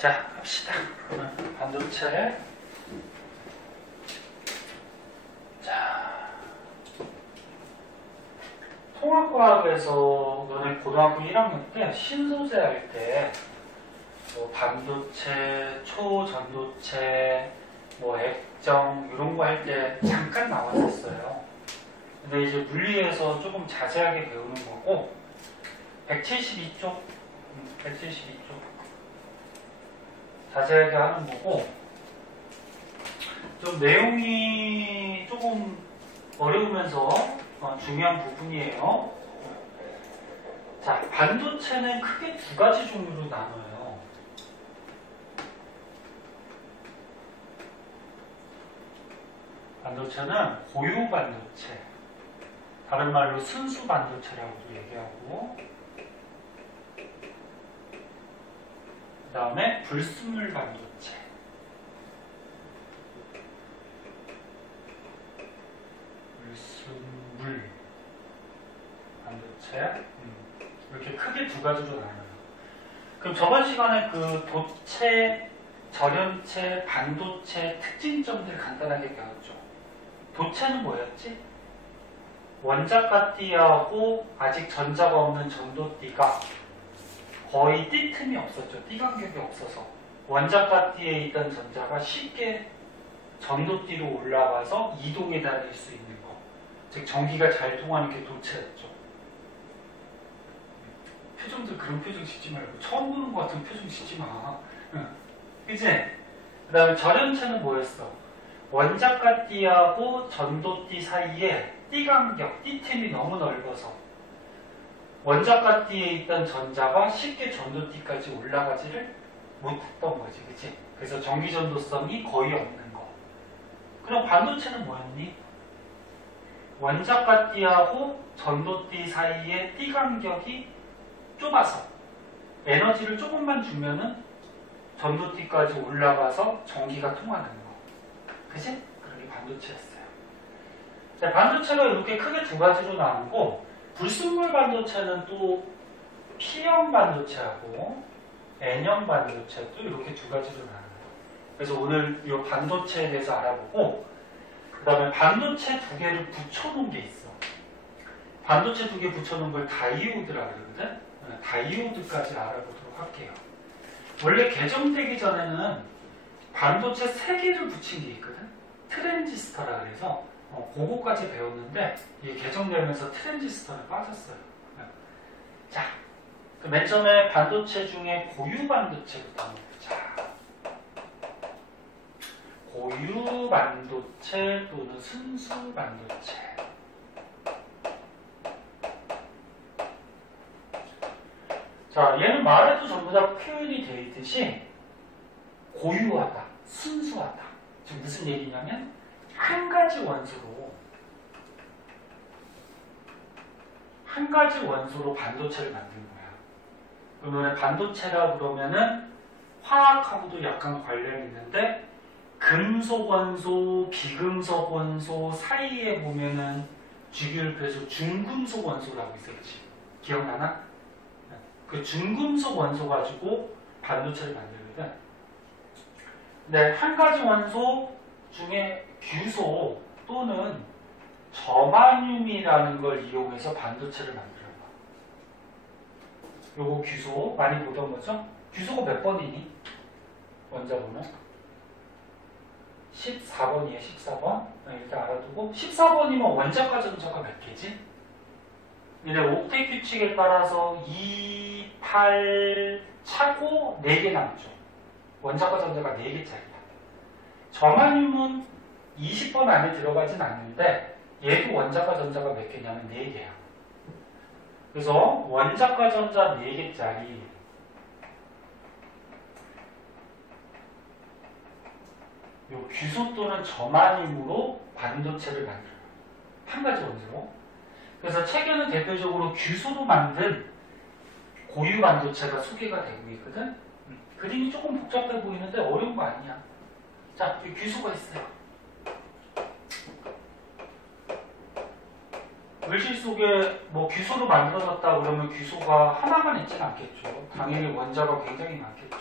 자, 합시다. 반도체. 자, 통합과학에서 너네 고등학교 1학년 때 신소재 할 때 뭐 반도체, 초전도체, 뭐 액정 이런 거 할 때 잠깐 나왔었어요. 근데 이제 물리에서 조금 자세하게 배우는 거고 172쪽 자세하게 하는 거고 좀 내용이 조금 어려우면서 중요한 부분이에요. 자, 반도체는 크게 두 가지 종류로 나눠요. 반도체는 고유 반도체, 다른 말로 순수 반도체라고도 얘기하고, 그 다음에 불순물 반도체. 불순물 반도체. 이렇게 크게 두 가지로 나눠요. 그럼 저번 시간에 그 도체, 절연체, 반도체 특징점들 간단하게 배웠죠. 도체는 뭐였지? 원자가띠하고 아직 전자가 없는 전도띠가 거의 띠 틈이 없었죠. 띠 간격이 없어서 원자가띠에 있던 전자가 쉽게 전도띠로 올라가서 이동에 달릴 수 있는 거, 즉 전기가 잘 통하는 게 도체였죠. 표정들 그런 표정 짓지 말고 처음 보는 것 같은 표정 짓지 마. 그치? 그 다음에 절연체는 뭐였어? 원자가띠하고 전도띠 사이에 띠 간격, 띠 틈이 너무 넓어서 원자가띠에 있던 전자가 쉽게 전도띠까지 올라가지를 못했던 거지, 그치? 그래서 전기전도성이 거의 없는 거. 그럼 반도체는 뭐였니? 원자가띠하고 전도띠 사이에 띠 간격이 좁아서 에너지를 조금만 주면은 전도띠까지 올라가서 전기가 통하는 거. 그치? 그런 게 반도체였어요. 자, 반도체가 이렇게 크게 두 가지로 나누고, 불순물 반도체는 또 P형 반도체하고 N형 반도체 또 이렇게 두 가지로 나눠요. 그래서 오늘 이 반도체에 대해서 알아보고, 그 다음에 반도체 두 개를 붙여놓은 게 있어. 반도체 두 개 붙여놓은 걸 다이오드라 그러거든? 다이오드까지 알아보도록 할게요. 원래 개정되기 전에는 반도체 세 개를 붙인 게 있거든? 트랜지스터라 그래서 그거까지 배웠는데 이게 개정되면서 트랜지스터를 빠졌어요. 자, 맨 처음에 반도체 중에 고유 반도체부터 한번 보자. 고유 반도체 또는 순수 반도체. 자, 얘는 말에도 전부 다 표현이 되어 있듯이 고유하다, 순수하다. 지금 무슨 얘기냐면 한 가지 원소로 반도체를 만든 거야. 그러면 반도체라 그러면은 화학하고도 약간 관련이 있는데 금속 원소, 비금속 원소 사이에 보면은 주기율표에서 중금속 원소라고 있었지. 기억나나? 그 중금속 원소 가지고 반도체를 만들거든. 네, 한 가지 원소 중에 규소 또는 저마늄이라는 걸 이용해서 반도체를 만들어요. 요거 규소 많이 보던 거죠? 규소가 몇 번이니? 원자번호? 14번이에요. 14번. 일단 알아두고 14번이면 원자과 전자가 몇 개지? 근데 옥텟 규칙에 따라서 2, 8 차고 4개 남죠. 원자과 전자가 4개짜리야. 저마늄은 20번 안에 들어가진 않는데 얘도 원자과 전자가 몇 개냐면 4개야. 그래서 원자과 전자 4개짜리 요 규소 또는 저마늄으로 반도체를 만들어요. 한 가지 원소로. 그래서 책에는 대표적으로 규소로 만든 고유 반도체가 소개가 되고 있거든. 그림이 조금 복잡해 보이는데 어려운 거 아니야. 자, 여기 규소가 있어요. 물질 속에 뭐 규소로 만들어졌다 그러면 규소가 하나만 있지는 않겠죠. 당연히 원자가 굉장히 많겠죠.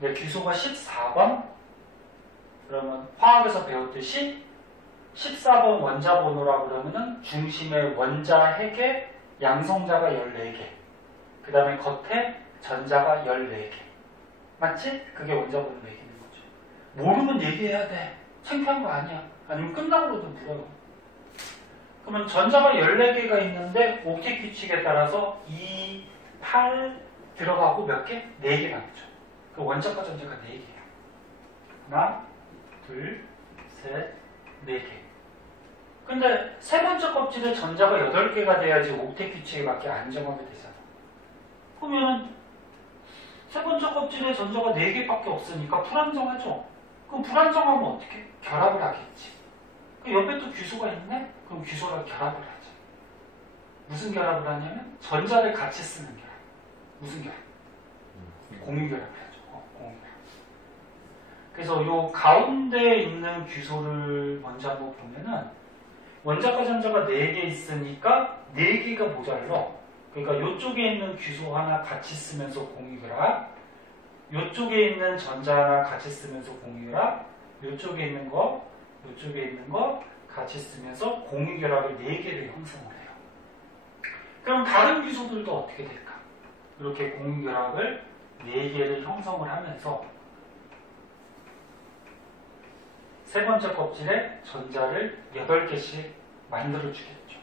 근데 귀소가 14번. 그러면 화학에서 배웠듯이 14번 원자 번호라 그러면은 중심에 원자 핵에 양성자가 14개. 그 다음에 겉에 전자가 14개. 맞지? 그게 원자 번호 매기는 거죠. 모르면 얘기해야 돼. 창피한 거 아니야. 아니면 끝나고도 물어요. 그러면 전자가 14개가 있는데 옥텟 규칙에 따라서 2, 8 들어가고 몇 개? 4개 나오죠. 그 원자과 전자가 4개예요. 하나, 둘, 셋, 4개. 근데 세 번째 껍질에 전자가 8개가 돼야지 옥텟 규칙에 맞게 안정하게 되잖아. 그러면은 세 번째 껍질에 전자가 4개밖에 없으니까 불안정하죠. 그럼 불안정하면 어떻게? 결합을 하겠지. 그 옆에 또 귀소가 있네? 그럼 귀소랑 결합을 하죠. 무슨 결합을 하냐면 전자를 같이 쓰는 결합. 무슨 결합? 공유결합을 하죠. 공유결합. 그래서 요 가운데 있는 귀소를 먼저 한번 보면은 원자과 전자가 4개 있으니까 4개가 모자라. 그러니까 이쪽에 있는 귀소 하나 같이 쓰면서 공유결합, 이쪽에 있는 전자 하나 같이 쓰면서 공유결합, 이쪽에 있는 거 같이 쓰면서 공유결합을 4개를 형성을 해요. 그럼 다른 귀소들도 어떻게 될까? 이렇게 공유결합을 4개를 형성을 하면서 세 번째 껍질에 전자를 8개씩 만들어주겠죠.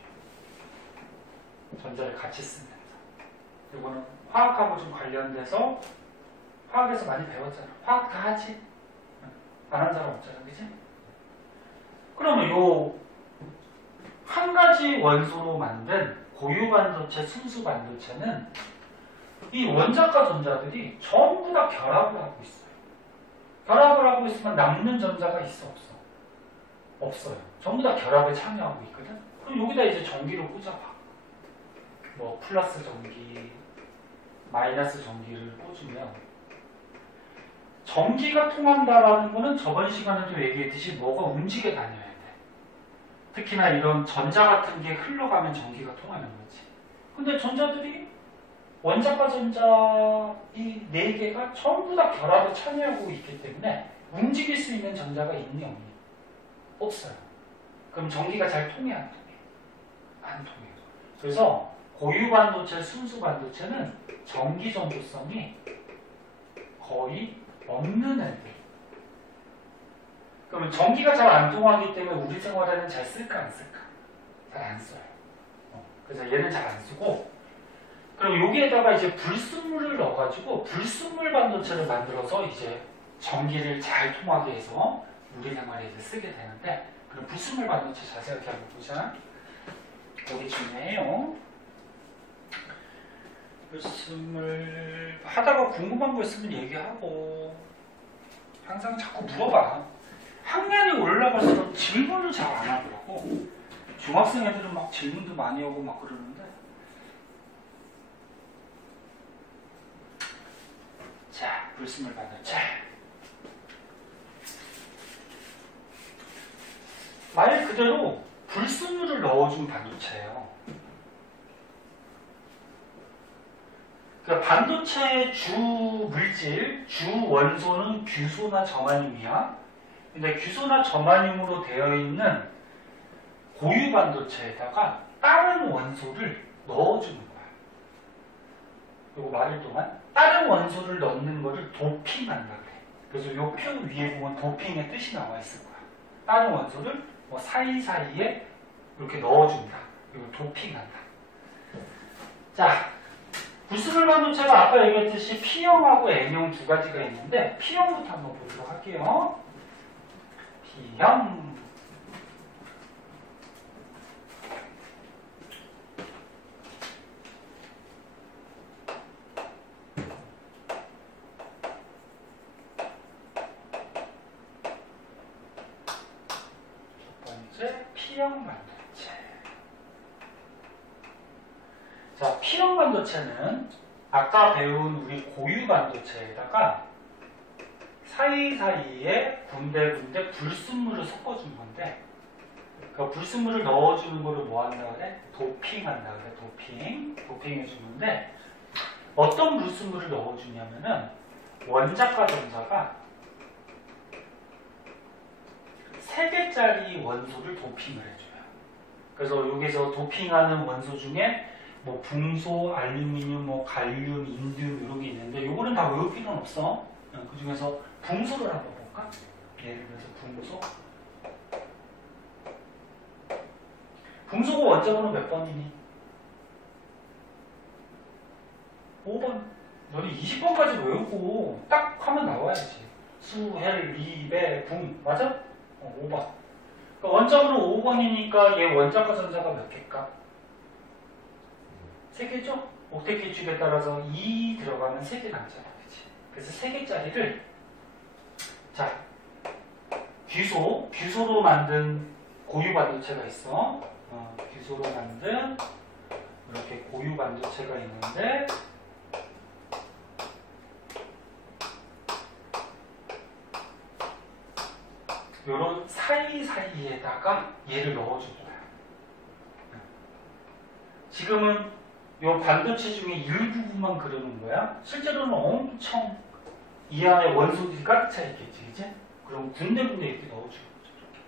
전자를 같이 쓰면서. 이거는 화학하고 좀 관련돼서 화학에서 많이 배웠잖아. 화학 다 하지? 안 한 사람 없잖아. 그치? 그러면 요 한 가지 원소로 만든 고유 반도체, 순수 반도체는 이 원자과 전자들이 전부 다 결합을 하고 있어요. 결합을 하고 있으면 남는 전자가 있어, 없어? 없어요. 전부 다 결합에 참여하고 있거든? 그럼 여기다 이제 전기를 꽂아봐. 뭐 플러스 전기, 마이너스 전기를 꽂으면 전기가 통한다라는 거는 저번 시간에도 얘기했듯이 뭐가 움직여 다녀야 돼. 특히나 이런 전자 같은 게 흘러가면 전기가 통하는 거지. 근데 전자들이 원자과 전자 이 4개가 전부 다 결합에 참여하고 있기 때문에 움직일 수 있는 전자가 있니 없니? 없어요. 그럼 전기가 잘 통해 안 통해? 안 통해요. 그래서 고유 반도체, 순수 반도체는 전기 전도성이 거의 없는 애들. 그러면 전기가 잘 안 통하기 때문에 우리 생활에는 잘 쓸까 안 쓸까? 잘 안 써요. 그래서 얘는 잘 안 쓰고, 그럼 여기에다가 이제 불순물을 넣어가지고 불순물 반도체를 만들어서 이제 전기를 잘 통하게 해서 우리 생활에 이제 쓰게 되는데, 그럼 불순물 반도체 자세하게 한번 보자. 여기 중요해요. 불순물 하다가 궁금한 거 있으면 얘기하고, 항상 자꾸 물어봐. 학년이 올라갈수록 질문을 잘 안 하더라고. 중학생 애들은 막 질문도 많이 하고 막 그러는데. 자, 불순물 반도체. 말 그대로 불순물을 넣어준 반도체예요. 그러니까 반도체의 주 물질, 주 원소는 규소나 저마늄이야. 근데 규소나 저마늄으로 되어 있는 고유 반도체에다가 다른 원소를 넣어주는 거야. 이거 말일 동안 다른 원소를 넣는 거를 도핑한다 그래. 그래서 이 표 위에 보면 도핑의 뜻이 나와 있을 거야. 다른 원소를 뭐 사이사이에 이렇게 넣어준다. 이거 도핑한다. 자, 불순물 반도체가 아까 얘기했듯이 P형하고 N형 두 가지가 있는데 P형부터 한번 보도록 할게요. P형. 첫 번째 P형 반도체. 자, P형 반도체는 아까 배운 우리 고유 반도체에다가 사이사이에 군데군데 불순물을 섞어준 건데, 그 불순물을 넣어주는 거를 뭐 한다 그래? 도핑한다 그래. 도핑해주는데, 어떤 불순물을 넣어주냐면은 원자과 전자가 3개짜리 원소를 도핑을 해줘요. 그래서 여기서 도핑하는 원소 중에 뭐 붕소, 알루미늄, 뭐 갈륨, 인듐 이런 게 있는데 요거는 다 외울 필요는 없어. 그 중에서 붕소를 한번 볼까? 예를 들어서 붕소. 붕소가 원자번호 몇 번이니? 5번. 너는 20번까지 외우고 딱 하면 나와야지. 수, 헬, 리, 배, 붕. 맞아? 5번. 그러니까 원자번호 5번이니까 얘 원자과 전자가 몇 개일까? 3개죠? 옥텟 기축에 따라서 2 들어가면 3개 남잖아. 그치? 그래서 3개짜리를 자, 규소로 만든 고유 반도체가 있어. 규소로 만든 이렇게 고유 반도체가 있는데 요런 사이사이에다가 얘를 넣어준 거야. 지금은 요 반도체 중에 일부분만 그려놓은 거야. 실제로는 엄청 이 안에 원소들이 가득 차 있겠지, 그치? 그럼 군데군데 이렇게 넣어주는 거죠. 이렇게.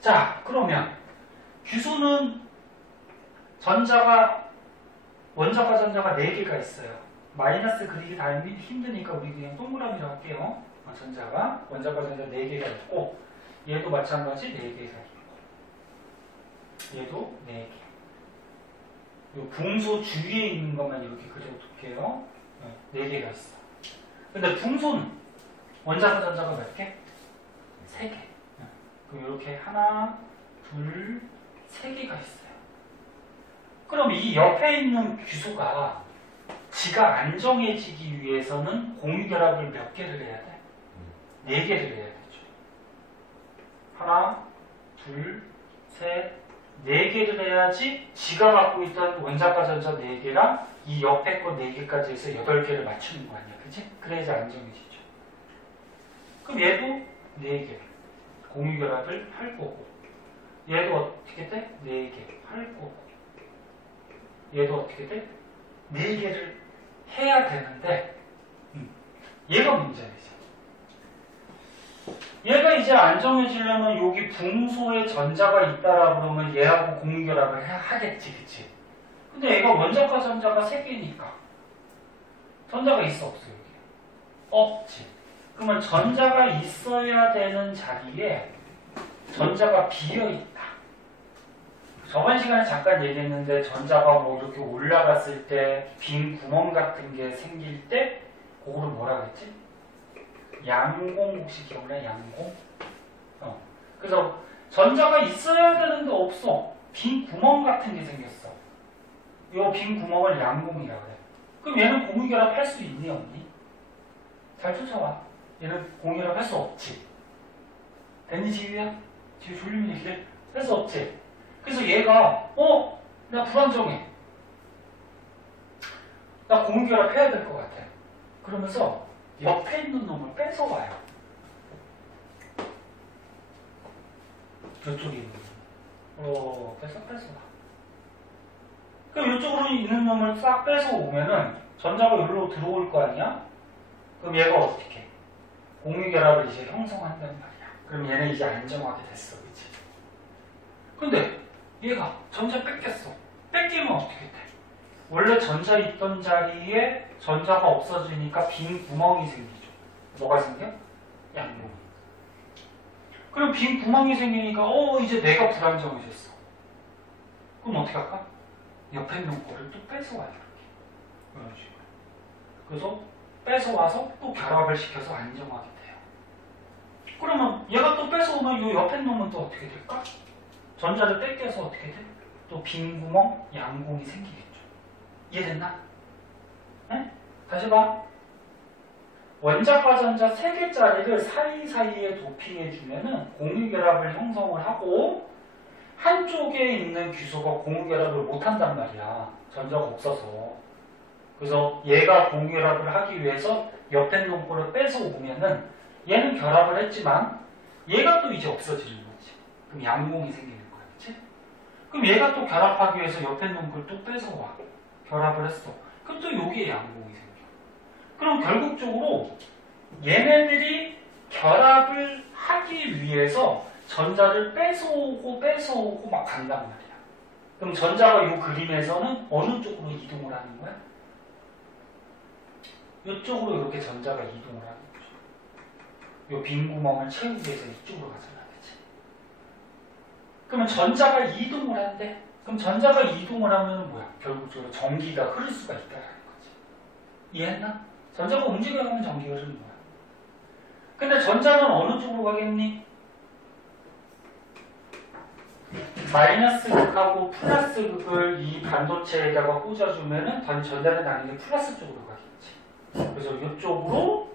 자, 그러면 규소는 원자과 전자가 4개가 있어요. 마이너스 그리기 다 힘드니까 우리 그냥 동그라미로 할게요. 원자과 전자 4개가 있고, 얘도 마찬가지 4개가 있고, 얘도 4개. 요 붕소 주위에 있는 것만 이렇게 그려둘게요. 4개가 있어. 근데 붕소는 원자과 전자가 몇 개? 3개. 그럼 이렇게 하나, 둘, 3개가 있어요. 그럼 이 옆에 있는 규소가 지가 안정해지기 위해서는 공유결합을 몇 개를 해야 돼? 4개를 해야 되죠. 하나, 둘, 셋, 4개를 해야지 지가 갖고 있던 원자과 전자 4개랑 이 옆에 거 4개까지 해서 8개를 맞추는 거 아니야. 그치? 그래야지 안정해지죠. 그럼 얘도 4개 공유결합을 할 거고, 얘도 어떻게 돼? 4개 할 거고, 얘도 어떻게 돼? 4개를 해야 되는데 얘가 문제이죠. 얘가 이제 안정해지려면 여기 붕소에 전자가 있다라 그러면 얘하고 공유결합을 하겠지, 그치? 근데 얘가 원자과 전자가 3개니까 전자가 있어, 없어, 여기? 없지. 그러면 전자가 있어야 되는 자리에 전자가 비어있다. 저번 시간에 잠깐 얘기했는데 전자가 뭐 이렇게 올라갔을 때 빈 구멍 같은 게 생길 때 그거를 뭐라 그랬지? 양공, 혹시 기억나? 양공? 그래서 전자가 있어야 되는데 없어. 빈 구멍 같은 게 생겼어. 이 빈 구멍을 양공이라고 그래. 그럼 얘는 공유결합 할 수 있니 없니? 잘 쫓아와. 얘는 공유결합 할 수 없지. 됐니 지휘야? 지휘 졸리면 얘기해. 할 수 없지. 그래서 얘가 나 불안정해. 나 공유결합 해야 될 것 같아. 그러면서 옆에 있는 놈을 뺏어와요. 저쪽에 있는 놈. 뺏어와. 그럼 이쪽으로 있는 놈을 싹 뺏어오면은 전자가 여기로 들어올 거 아니야? 그럼 얘가 어떻게 해? 공유결합을 이제 형성한단 말이야. 그럼 얘는 이제 안정하게 됐어. 그치? 근데 얘가 전자 뺏겼어. 뺏기면 어떻게 돼? 원래 전자 있던 자리에 전자가 없어지니까 빈 구멍이 생기죠. 뭐가 생겨? 양봉. 그럼 빈 구멍이 생기니까 이제 내가 불안정해졌어. 그럼 어떻게 할까? 옆에 있는 거를 또 뺏어와요. 이렇게. 이런 식으로. 그래서 뺏어와서 또 결합을 시켜서 안정하게 돼요. 그러면 얘가 또 뺏어오면 이 옆에 놈은 또 어떻게 될까? 전자를 뺏겨서 어떻게 돼? 또 빈 구멍, 양공이 생기겠죠. 이해됐나? 네? 다시 봐. 원자과 전자 3개짜리를 사이사이에 도핑해주면은 공유결합을 형성을 하고 한쪽에 있는 규소가 공유결합을 못한단 말이야. 전자가 없어서. 그래서 얘가 공유결합을 하기 위해서 옆에 놈 거를 뺏어오면은 얘는 결합을 했지만 얘가 또 이제 없어지는 거지. 그럼 양공이 생기는 거야. 그치? 그럼 얘가 또 결합하기 위해서 옆에 놈 걸 또 뺏어와. 결합을 했어. 그럼 또 여기에 양공이 생겨. 그럼 결국적으로 얘네들이 결합을 하기 위해서 전자를 뺏어오고 막 간단 말이야. 그럼 전자가 이 그림에서는 어느 쪽으로 이동을 하는 거야? 이쪽으로 이렇게 전자가 이동을 하는 거죠. 이 빈 구멍을 채우기 위해서 이쪽으로 가잖아. 그치? 그러면 전자가 이동을 한대. 그럼 전자가 이동을 하면 뭐야? 결국적으로 전기가 흐를 수가 있다는 거지. 이해했나? 전자가 움직여가면 전기가 흐르는 거야. 근데 전자는 어느 쪽으로 가겠니? 마이너스 극하고 플러스 극을 이 반도체에다가 꽂아주면은 전자는 당연히 플러스 쪽으로 가겠지. 그래서 이쪽으로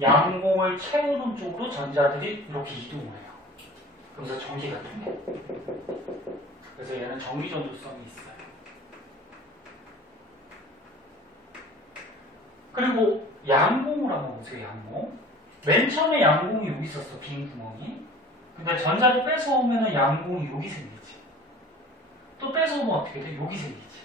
양공을 채우는 쪽으로 전자들이 이렇게 이동을 해요. 그래서 전기가 통해. 그래서 얘는 전기 전도성이 있어요. 그리고 양공을 한번 보세요. 양공. 맨 처음에 양공이 여기 있었어. 빈 구멍이. 근데 전자를 뺏어오면 양공이 여기 생기지. 또 뺏어오면 어떻게 돼? 여기 생기지.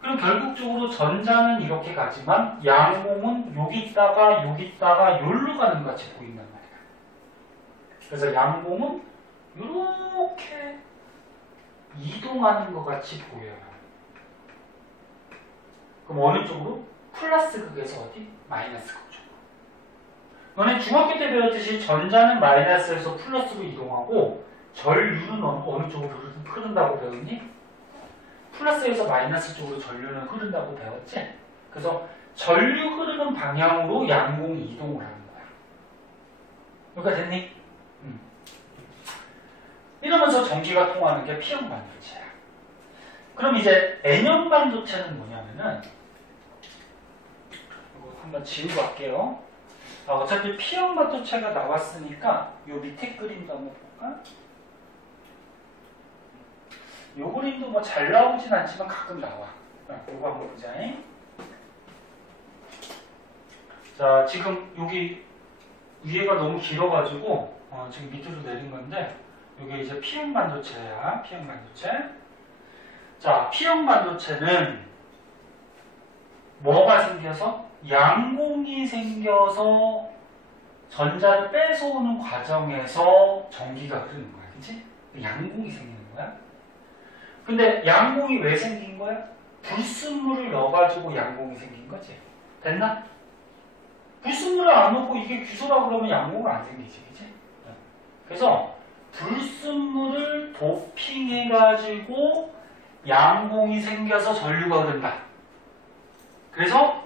그럼 결국적으로 전자는 이렇게 가지만 양공은 여기 있다가 여기로 가는 것 같이 보인단 말이야. 그래서 양공은 이렇게 이동하는 것 같이 보여요. 그럼 어느 쪽으로? 플러스 극에서 어디? 마이너스 극 쪽으로. 너네 중학교 때 배웠듯이 전자는 마이너스에서 플러스로 이동하고 전류는 어느 쪽으로 흐른다고 배웠니? 플러스에서 마이너스 쪽으로 전류는 흐른다고 배웠지? 그래서 전류 흐르는 방향으로 양공이 이동을 하는 거야. 여기가 됐니? 이러면서 전기가 통하는 게 P형 반도체야. 그럼 이제 N형 반도체는 뭐냐면은 이거 한번 지우고 할게요. 어차피 P형 반도체가 나왔으니까 요 밑에 그림도 한번 볼까? 요 그림도 뭐 잘 나오진 않지만 가끔 나와. 요거 한번 보자. 자, 지금 여기 위에가 너무 길어가지고 지금 밑으로 내린 건데 이게 이제 P형 반도체야. P형 반도체. 자, P형 반도체는 뭐가 생겨서? 양공이 생겨서 전자를 뺏어오는 과정에서 전기가 흐르는 거야. 그치? 양공이 생기는 거야. 근데 양공이 왜 생긴 거야? 불순물을 넣어가지고 양공이 생긴 거지. 됐나? 불순물을 안 넣고 이게 규소라 그러면 양공은 안 생기지. 그치? 그래서 불순물을 도핑해가지고 양공이 생겨서 전류가 흐른다. 그래서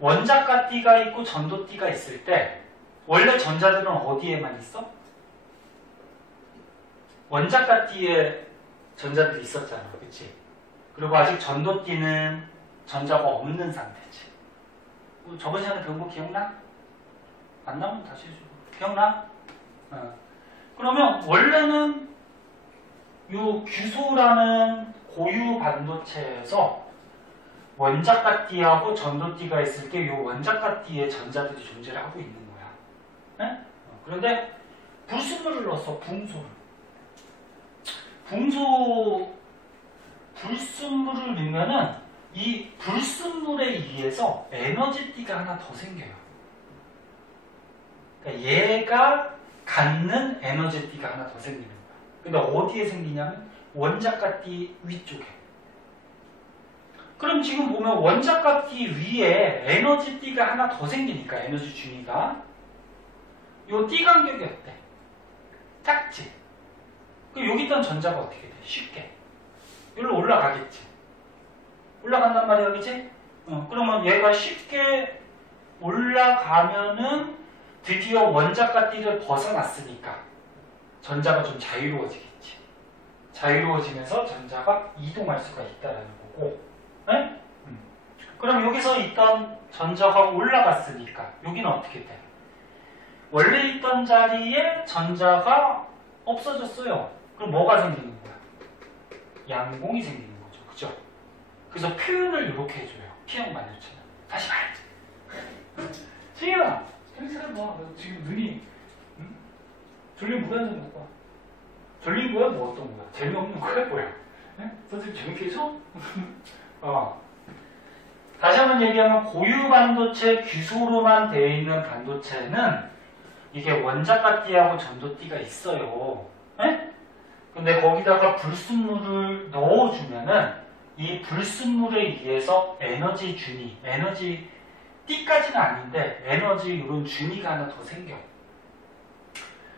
원자가 띠가 있고 전도띠가 있을 때 원래 전자들은 어디에만 있어? 원자가 띠에 전자들이 있었잖아. 그치? 그리고 아직 전도띠는 전자가 없는 상태지. 저번 시간에 배운 거 기억나? 안 나오면 다시 해줘. 기억나? 그러면 원래는 요 규소라는 고유 반도체에서 원자가띠하고 전도띠가 있을 때 요 원자가띠에 전자들이 존재를 하고 있는 거야. 네? 그런데 불순물을 넣었어. 불순물을 넣으면은 이 불순물에 의해서 에너지띠가 하나 더 생겨요. 그러니까 얘가 갖는 에너지띠가 하나 더 생기는 거야. 근데 어디에 생기냐면 원자가띠 위쪽에. 그럼 지금 보면 원자가띠 위에 에너지띠가 하나 더 생기니까 에너지 준위가 요 띠 간격이 어때? 작지? 그럼 여기 있던 전자가 어떻게 돼? 쉽게 여기로 올라가겠지. 올라간단 말이야, 그치? 그러면 얘가 쉽게 올라가면은 드디어 원자가띠를 벗어났으니까 전자가 좀 자유로워지겠지. 자유로워지면서 전자가 이동할 수가 있다라는 거고. 네? 그럼 여기서 있던 전자가 올라갔으니까 여기는 어떻게 돼? 원래 있던 자리에 전자가 없어졌어요. 그럼 뭐가 생기는 거야? 양공이 생기는 거죠. 그죠? 그래서 표현을 이렇게 해줘요. P형 반도체는. 다시 말해줘. 지혜야! 생각해봐. 너 지금 눈이 졸린 뭐야? 좀 갖고 와. 졸린 거야? 뭐 어떤 거야? 재미없는 거야? 뭐야? 네? 선생님 재밌게 해줘? 다시 한번 얘기하면 고유 반도체 규소로만 되어 있는 반도체는 이게 원자가띠하고 전도띠가 있어요. 네? 근데 거기다가 불순물을 넣어주면은 이 불순물에 의해서 에너지 준위, 에너지 띠까지는 아닌데 에너지 이런 준위가 하나 더 생겨.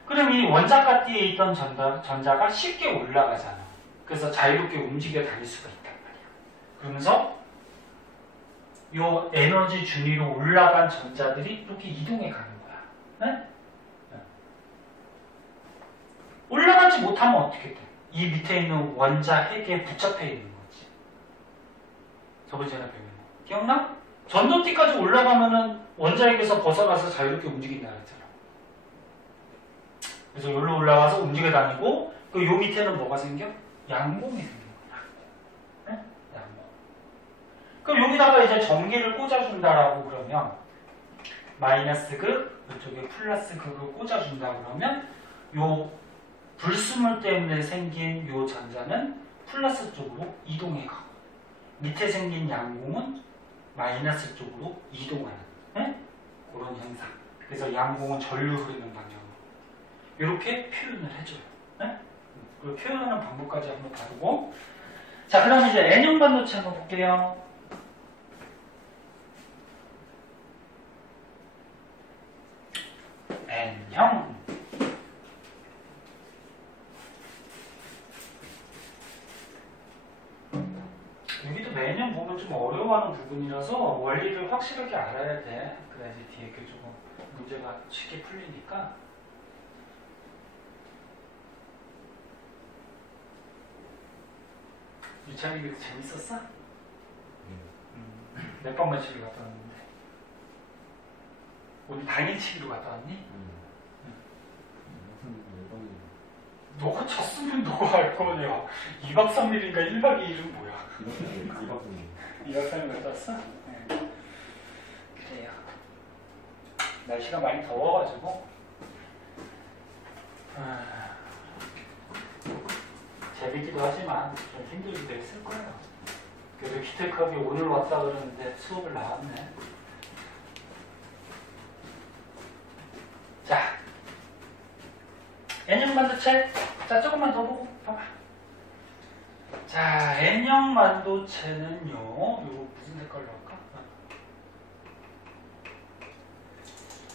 그럼 이 원자가띠에 있던 전자가 쉽게 올라가잖아. 그래서 자유롭게 움직여 다닐 수가 있단 말이야. 그러면서 요 에너지 준위로 올라간 전자들이 이렇게 이동해 가는 거야. 네? 올라가지 못하면 어떻게 돼? 이 밑에 있는 원자 핵에 붙잡혀 있는 거지. 저번 시간에 배운 거. 기억나? 전도띠까지 올라가면은 원자핵에서 벗어나서 자유롭게 움직인다 그랬잖아. 그래서 여기로 올라가서 움직여 다니고, 그 요 밑에는 뭐가 생겨? 양봉이 생겨. 네? 양봉. 그럼 여기다가 이제 전기를 꽂아준다라고 그러면, 마이너스 극, 이쪽에 플러스 극을 꽂아준다 그러면, 요 불순물 때문에 생긴 요 전자는 플러스 쪽으로 이동해 가고, 밑에 생긴 양봉은 마이너스 쪽으로 이동하는, 네? 그런 현상. 그래서 양봉은 전류 흐르는 방향으로 이렇게 표현을 해줘요. 네? 그 표현하는 방법까지 한번 다루고, 자, 그럼 이제 N형 반도체 한번 볼게요. N형. 여기도 매년 보면 좀 어려워하는 부분이라서 원리를 확실하게 알아야 돼. 그래야지 뒤에 그 조금 문제가 쉽게 풀리니까. 유찬이 그래도 재밌었어? 몇 번 맞추기로 갔다 왔는데. 오늘 당일치기로 갔다 왔니? 너가 쳤으면 너가 할 거냐. 2박 3일인가 1박 2일은 뭐야? 2박 3일 갔다 왔어? 네. 그래요. 날씨가 많이 더워가지고 재밌기도 하지만 좀 힘들기도 했을 거예요. 그래도 기특하게 오늘 왔다 그러는데 수업을 나왔네. 자, N형 반도체. 자, 조금만 더 보고 봐봐. 자, N형 반도체는요, 이거 무슨 색깔로 할까?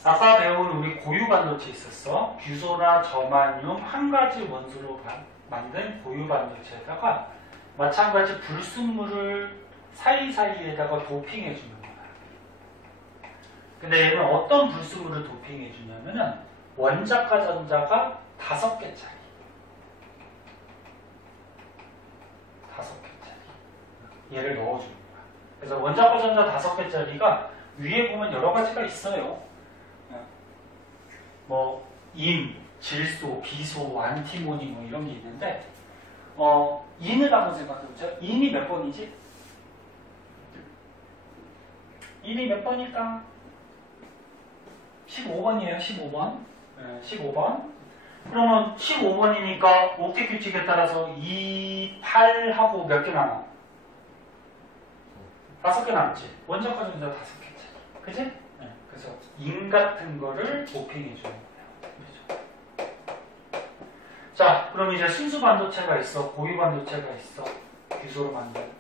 아까 배운 우리 고유 반도체 있었어. 규소나 저마늄 한 가지 원소로 만든 고유 반도체에다가 마찬가지 불순물을 사이사이에다가 도핑해 주는 거야. 근데 얘는 어떤 불순물을 도핑해 주냐면은 원자과 전자가 5개짜리. 5개짜리. 얘를 넣어주는 거야. 그래서 원자과 전자 5개짜리가 위에 보면 여러 가지가 있어요. 뭐, 임, 질소, 비소, 안티모니 뭐 이런 게 있는데, 인을 한번 생각해보자. 인이 몇 번이지? 인이 몇 번일까? 15번이에요, 15번. 네, 15번. 그러면 15번이니까 옥텟 규칙에 따라서 2, 8하고 몇 개 남아? 5개 남지? 원자과 전자 5개짜리. 그지? 네. 그래서 인 같은 거를 도핑해 주는 거예요. 그렇죠? 자, 그럼 이제 순수 반도체가 있어. 고유 반도체가 있어. 규소로 만든.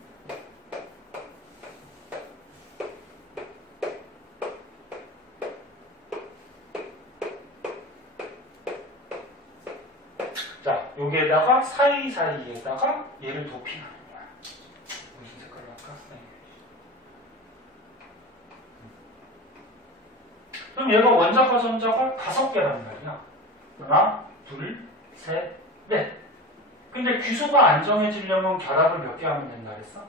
자, 여기에다가 사이사이에다가 얘를 도핑하는 거야. 무슨 색깔로 할까? 네. 그럼 얘가 원자과 전자가 5개란 말이야. 하나, 둘, 셋, 넷. 근데 규소가 안 정해지려면 결합을 몇 개 하면 된다 그랬어?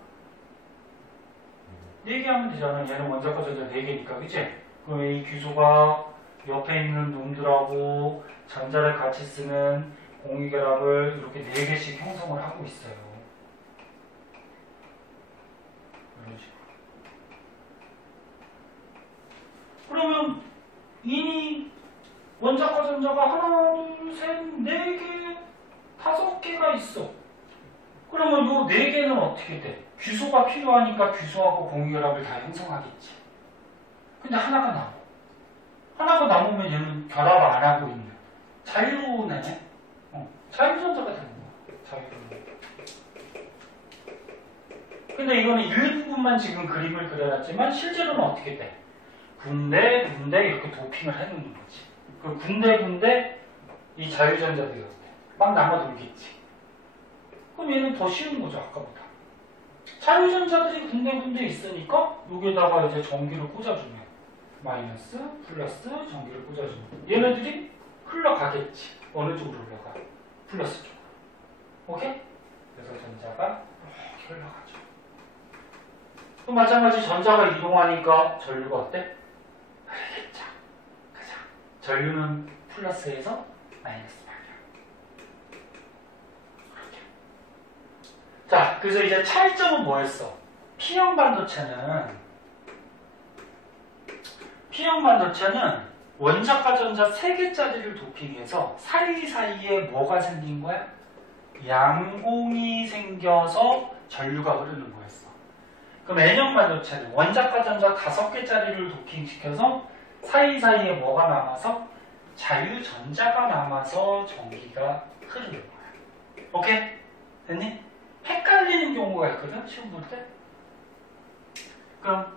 4개 하면 되잖아. 얘는 원자과 전자 4개니까, 그치? 그럼 이 규소가 옆에 있는 놈들하고 전자를 같이 쓰는 공유결합을 이렇게 4개씩 형성을 하고 있어요. 이런 식으로. 그러면 인이 원자과 전자가 하나, 둘, 셋, 4개, 5개가 있어. 그러면 요 4개는 어떻게 돼? 규소가 필요하니까 규소하고 공유결합을 다 형성하겠지. 근데 하나가 남아. 하나가 남으면 얘는 결합 안 하고 있는 자유로우네. 자유전자가 되는 거야. 자유로운. 근데 이거는 일부분만 지금 그림을 그려놨지만 실제로는 어떻게 돼? 군데 이렇게 도핑을 해놓는 거지. 그 군데 이 자유전자들이 어때? 막 남아 돌겠지. 그럼 얘는 더 쉬운 거죠, 아까보다. 자유전자들이 군데 있으니까 여기에다가 이제 전기를 꽂아주면 마이너스, 플러스 전기를 꽂아주면 얘네들이 흘러가겠지. 어느 쪽으로 흘러가? 플러스 쪽으로. 오케이? 그래서 전자가 이렇게 흘러가죠. 또 마찬가지 전자가 이동하니까 전류가 어때? 흐르겠죠. 그죠? 전류는 플러스에서 마이너스 방향. 그렇게. 자, 그래서 이제 차이점은 뭐였어? P형 반도체는 원자과 전자 3개짜리를 도핑해서 사이사이에 뭐가 생긴 거야? 양공이 생겨서 전류가 흐르는 거였어. 그럼 N형 반도체는 원자과 전자 5개짜리를 도핑시켜서 사이사이에 뭐가 남아서? 자유전자가 남아서 전기가 흐르는 거야. 오케이? 됐니? 헷갈리는 경우가 있거든, 시험 볼 때. 그럼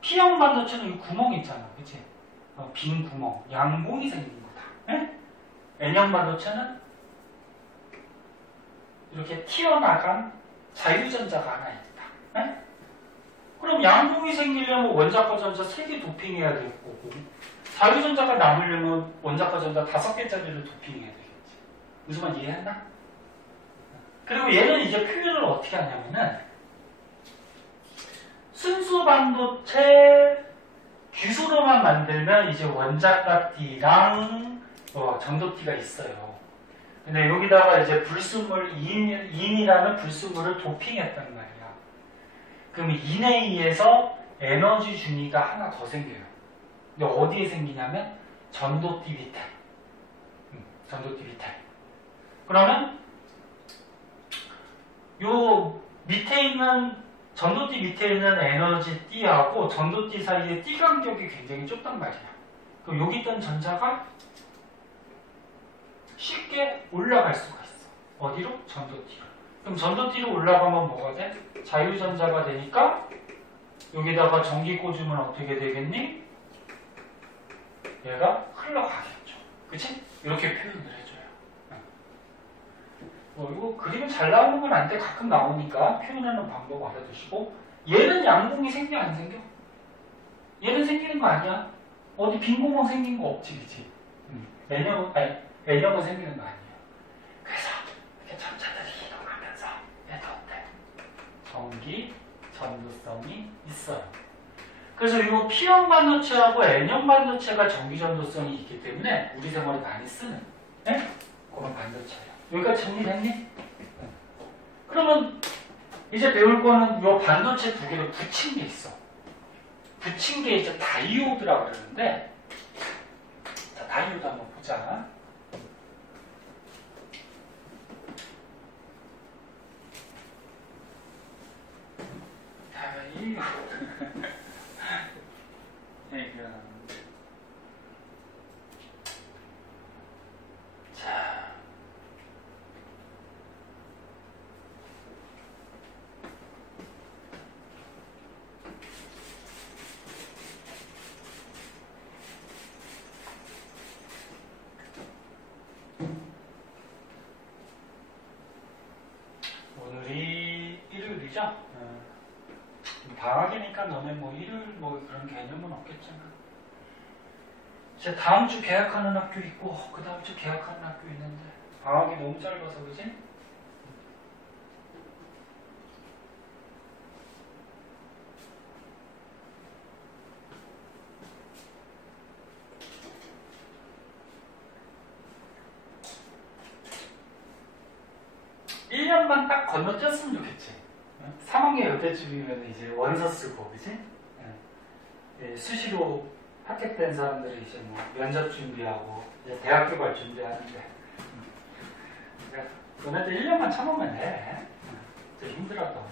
P형 반도체는 이 구멍이 있잖아, 그치? 빈 구멍, 양공이 생긴 거다. 에? N형 반도체는 이렇게 튀어나간 자유전자가 하나 있다. 에? 그럼 양공이 생기려면 원자과 전자 3개 도핑해야 될 거고, 자유전자가 남으려면 원자과 전자 5개짜리를 도핑해야 되겠지. 무슨 말 이해했나? 그리고 얘는 이제 표현을 어떻게 하냐면은 순수 반도체 규소로만 만들면 이제 원자과 D랑 전도 D가 있어요. 근데 여기다가 이제 불순물 인이라는 불순물을 도핑했단 말이야. 그럼 인에 의해서 에너지 준위가 하나 더 생겨요. 근데 어디에 생기냐면 전도 D 밑에. 전도 D 밑에. 그러면 요 밑에 있는 전도띠 밑에 있는 에너지 D하고 전도띠 사이의 T 간격이 굉장히 좁단 말이야. 그럼 여기 있던 전자가 쉽게 올라갈 수가 있어. 어디로? 전도띠로. 그럼 전도띠로 올라가면 뭐가 돼? 자유전자가 되니까 여기다가 전기 꽂으면 어떻게 되겠니? 얘가 흘러가겠죠. 그치? 이렇게 표현을 해줘요. 이거 그림은 잘 나오는 건 아닌데 가끔 나오니까 표현하는 방법 알아두시고, 얘는 양공이 생겨 안 생겨? 얘는 생기는 거 아니야? 어디 빈 구멍 생긴 거 없지, 그치? N형은 생기는 거 아니에요. 그래서 이렇게 전자들이 이동하면서 얘도 어때? 전기 전도성이 있어요. 그래서 이 P형 반도체하고 N형 반도체가 전기 전도성이 있기 때문에 우리 생활에 많이 쓰는 그런 반도체예요. 여기까지 정리됐니? 그러면 이제 배울 거는 이 반도체 두 개를 붙인 게 있어. 붙인 게 이제 다이오드라고 그러는데, 자, 다이오드 한번 보자. 다이오드. 자. 오늘이 일요일이죠? 방학이니까 너네 뭐 일요일 뭐 그런 개념은 없겠지만, 이제 다음 주 개학하는 학교 있고 그 다음 주 개학하는 학교 있는데 방학이 너무 짧아서 그지? (1년만) 딱 건너뛰었으면 좋겠지. 3학년 요때쯤이면 이제 원서 쓰고, 그지? 수시로 합격된 사람들이 이제 뭐 면접 준비하고 이제 대학교 갈 준비하는데, 그러니까 너네들 1년만 참으면 돼. 좀 힘들어도.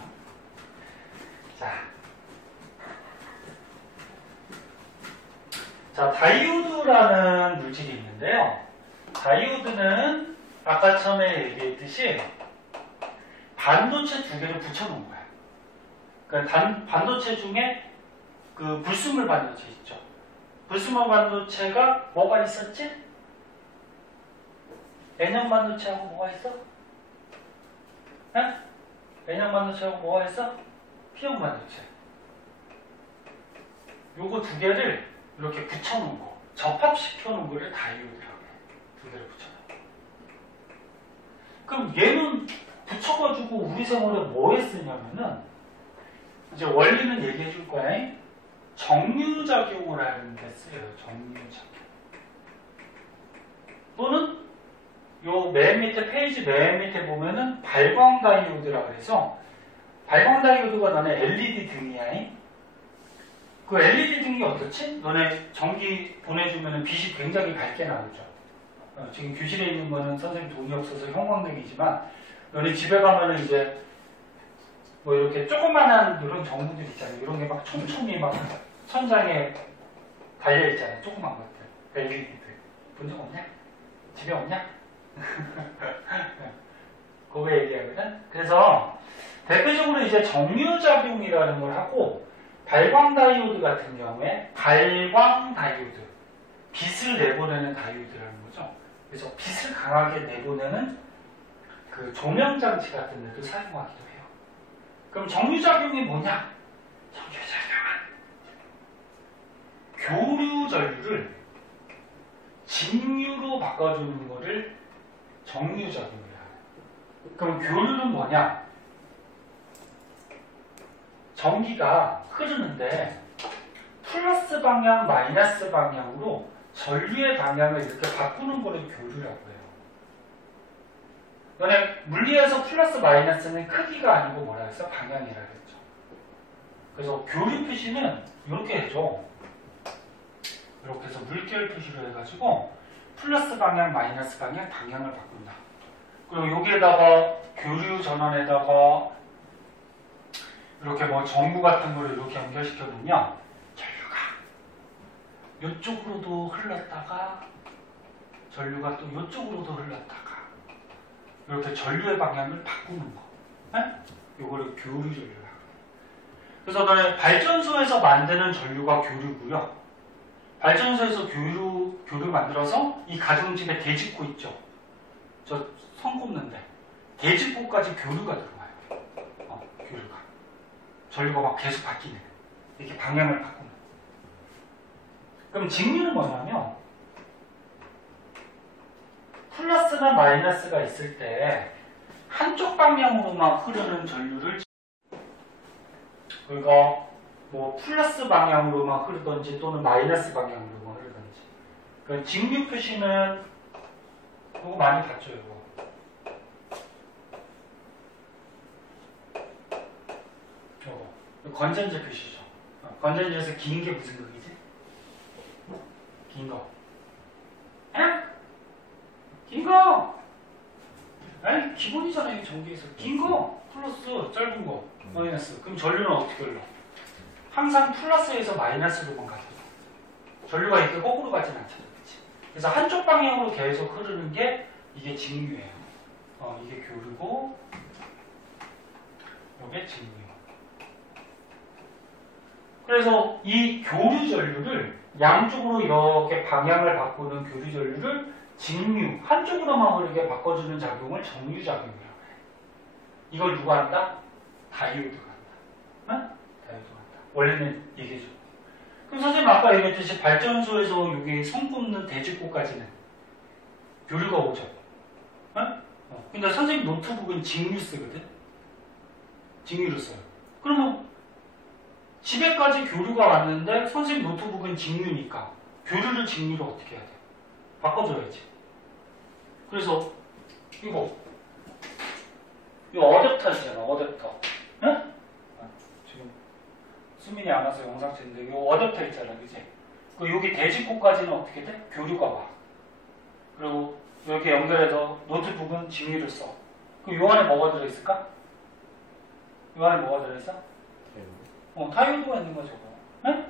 자, 다이오드라는 물질이 있는데요. 다이오드는 아까 처음에 얘기했듯이 반도체 두 개를 붙여놓은 거야. 그러니까 반도체 중에 그 불순물 반도체 있죠. 불순물 반도체가 뭐가 있었지? N형 반도체하고 뭐가 있어? 에? N형 반도체하고 뭐가 있어? P형 반도체. 요거 두 개를 이렇게 붙여놓은 거, 접합시켜놓은 거를 다이오드라고 해. 두 개를 붙여놓은 거. 그럼 얘는 붙여가지고 우리 생활에 뭐에 쓰냐면은 이제 원리는 얘기해 줄 거야. 정류작용을 하는 데 쓰여요. 정류작용. 또는 요 맨 밑에 페이지 맨 밑에 보면은 발광 다이오드라 그래서 발광 다이오드가 너네 LED 등이야. 그 LED 등이 어떻지? 너네 전기 보내주면은 빛이 굉장히 밝게 나오죠. 지금 교실에 있는 거는 선생님 돈이 없어서 형광등이지만 너네 집에 가면은 이제 뭐 이렇게 조그만한 이런 전구들 있잖아요. 이런 게 막 촘촘히 막 천장에 달려있잖아요. 조그만 것들. LED들. 본 적 없냐? 집에 없냐? 그거 얘기하거든. 그래서 대표적으로 이제 정류작용이라는 걸 하고 발광 다이오드 같은 경우에 발광 다이오드. 빛을 내보내는 다이오드라는 거죠. 그래서 빛을 강하게 내보내는 그 조명장치 같은 데도 사용하기도 해요. 그럼 정류작용이 뭐냐? 정류작용은 교류 전류를 직류로 바꿔주는 거를 정류작용이라 해요. 그럼 교류는 뭐냐? 전기가 흐르는데 플러스 방향, 마이너스 방향으로 전류의 방향을 이렇게 바꾸는 거를 교류라고 해요. 너네 물리에서 플러스 마이너스는 크기가 아니고 뭐라 해서 방향이라 그랬죠. 그래서 교류 표시는 이렇게 해줘. 이렇게 해서 물결 표시로 해가지고 플러스 방향, 마이너스 방향, 방향을 바꾼다. 그리고 여기에다가 교류 전원에다가 이렇게 뭐 전구 같은 거를 이렇게 연결시켜 놓으면 전류가 이쪽으로도 흘렀다가 전류가 또 이쪽으로도 흘렀다가 이렇게 전류의 방향을 바꾸는 거. 이거를 교류 전류라고 해요. 그래서 너네 발전소에서 만드는 전류가 교류고요. 발전소에서 교류 만들어서 이 가정집에 대짓고 있죠. 저 선 꼽는데 대짓고까지 교류가 들어와요. 교류가. 전류가 막 계속 바뀌네. 이렇게 방향을 바꾸는. 그럼 직류는 뭐냐면 플러스나 마이너스가 있을 때 한쪽 방향으로만 흐르는 전류를 그러니까 뭐 플러스 방향으로만 흐르든지 또는 마이너스 방향으로만 흐르든지. 그러니까 직류 표시는 그거 많이 봤죠, 이거. 건전지 표시죠. 건전지에서 긴 게 무슨 극이지? 긴 거. 에? 긴 거! 아니, 기본이잖아요, 전기에서. 긴 거! 플러스, 짧은 거, 마이너스. 그럼 전류는 어떻게 흘러? 항상 플러스에서 마이너스로만 가죠. 전류가 이렇게 거꾸로 가진 않잖아요. 그치? 그래서 한쪽 방향으로 계속 흐르는 게 이게 직류예요. 이게 교류고, 이게 직류. 그래서 이 교류 전류를 양쪽으로 이렇게 방향을 바꾸는 교류 전류를 직류, 한쪽으로만 흐르게 바꿔주는 작용을 정류작용이라고 해요. 이걸 누가 한다? 다이오드가 한다. 다이오드가 한다. 원래는 얘기해줘. 그럼 선생님 아까 얘기했듯이 발전소에서 여기 선 꼽는 대직고까지는 교류가 오죠. 근데 선생님 노트북은 직류 쓰거든? 직류로 써요. 그러면 집에까지 교류가 왔는데 선생님 노트북은 직류니까 교류를 직류로 어떻게 해야 돼? 바꿔줘야지. 그래서 이거 어댑터 있잖아. 어댑터. 응? 지금 수민이 안 와서 영상 찍는데 이 어댑터 있잖아. 그치? 그 여기 대직고까지는 어떻게 돼? 교류가 와. 그리고 여기 연결해서 노트북은 직류를 써. 그럼 요 안에 뭐가 들어있을까? 요 안에 뭐가 들어있어? 다이오드가 있는 거죠. 네?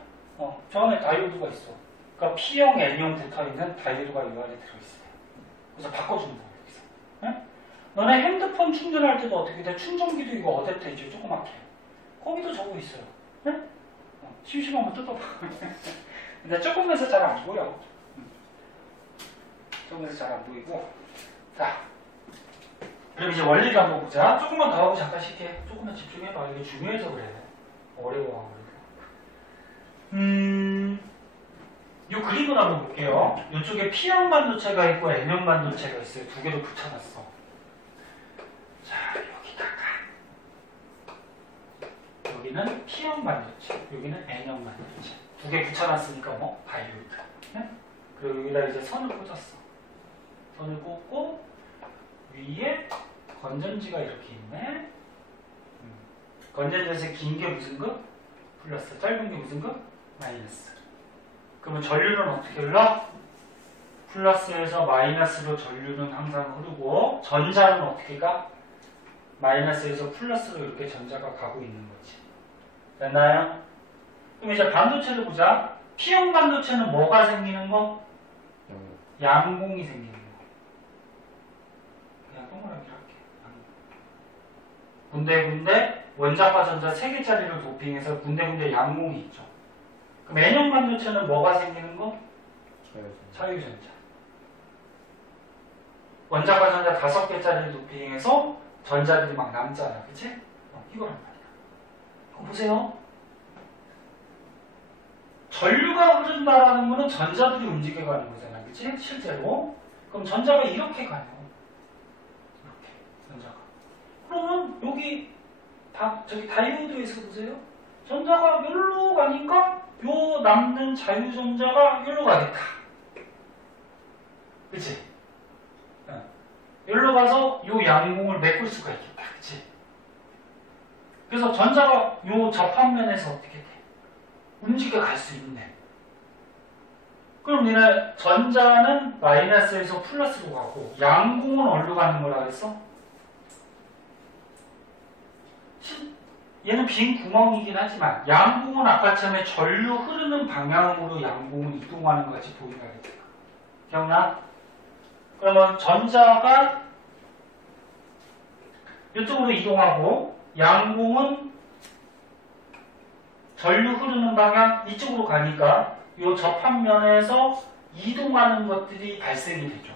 저 안에 다이오드가 있어. 그러니까 P형, N형 붙어있는 다이오드가 이 안에 들어있어요. 그래서 바꿔주는 거예요. 여기서. 네? 너네 핸드폰 충전할 때도 어떻게 돼? 충전기도 이거 어댑터 있죠? 조그맣게. 거기도 적어 있어요. 네? 심심하면 뜯어봐. 근데 조금해서 잘 안 보여. 조금해서 잘 안 보이고. 자, 그럼 이제 원리를 한번 보자. 조금만 더 하고 잠깐 쉴게. 조금만 집중해봐. 이게 중요해서 그래. 어려워. 이 그림을 한번 볼게요. 이쪽에 P형 반도체가 있고 N형 반도체가 있어요. 두 개를 붙여놨어. 자, 여기다가 여기는 P형 반도체, 여기는 N형 반도체. 두 개 붙여놨으니까 뭐? 다이오드. 네? 그리고 여기다 이제 선을 꽂았어. 선을 꽂고 위에 건전지가 이렇게 있네. 건전지에서 긴 게 무슨 거? 플러스. 짧은 게 무슨 거? 마이너스. 그러면 전류는 어떻게 흘러? 플러스에서 마이너스로 전류는 항상 흐르고 전자는 어떻게 가? 마이너스에서 플러스로 이렇게 전자가 가고 있는 거지. 됐나요? 그럼 이제 반도체를 보자. P형 반도체는 뭐가 생기는 거? 양공이 생기는 거. 그냥 동그라미로 할게. 군데군데 원자과 전자 3개짜리를 도핑해서 군데군데 양공이 있죠. 그럼 N형 반도체는 뭐가 생기는 거? 자유전자. 원자과 전자 5개짜리를 도핑해서 전자들이 막 남잖아. 그치? 이거란 말이야. 그거 보세요. 전류가 흐른다라는 거는 전자들이 움직여가는 거잖아. 그치? 실제로. 그럼 전자가 이렇게 가요. 이렇게. 전자가. 그러면 여기 저기 다이오드에서 보세요. 전자가 여기로 가니까 요 남는 자유전자가 여기로 가겠다. 그치? 여기로 가서 요 양공을 메꿀 수가 있겠다. 그치? 그래서 전자가 요 접합면에서 어떻게 돼? 움직여 갈 수 있네. 그럼 얘네 전자는 마이너스에서 플러스로 가고 양공은 어디로 가는 거라 그랬어? 얘는 빈 구멍이긴 하지만 양공은 아까처럼 전류 흐르는 방향으로 양공은 이동하는 것 같이 보인다 그랬죠. 기억나? 그러면 전자가 이쪽으로 이동하고 양공은 전류 흐르는 방향 이쪽으로 가니까 이 접합면에서 이동하는 것들이 발생이 되죠.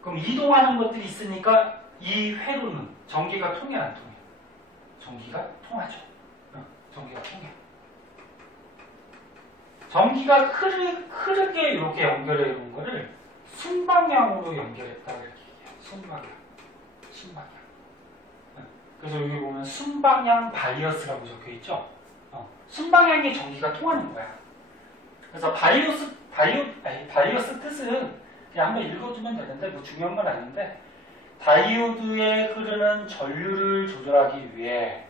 그럼 이동하는 것들이 있으니까 이 회로는 전기가 통해 안 통해? 전기가 통하죠. 전기가 통해. 전기가 흐르게 이렇게 연결해 놓은 거를 순방향으로 연결했다고 이렇게 얘기해요. 순방향. 그래서 여기 보면 순방향 바이어스라고 적혀 있죠. 순방향의 전기가 통하는 거야. 그래서 바이어스 뜻은 그냥 한번 읽어주면 되는데 뭐 중요한 건 아닌데 다이오드에 흐르는 전류를 조절하기 위해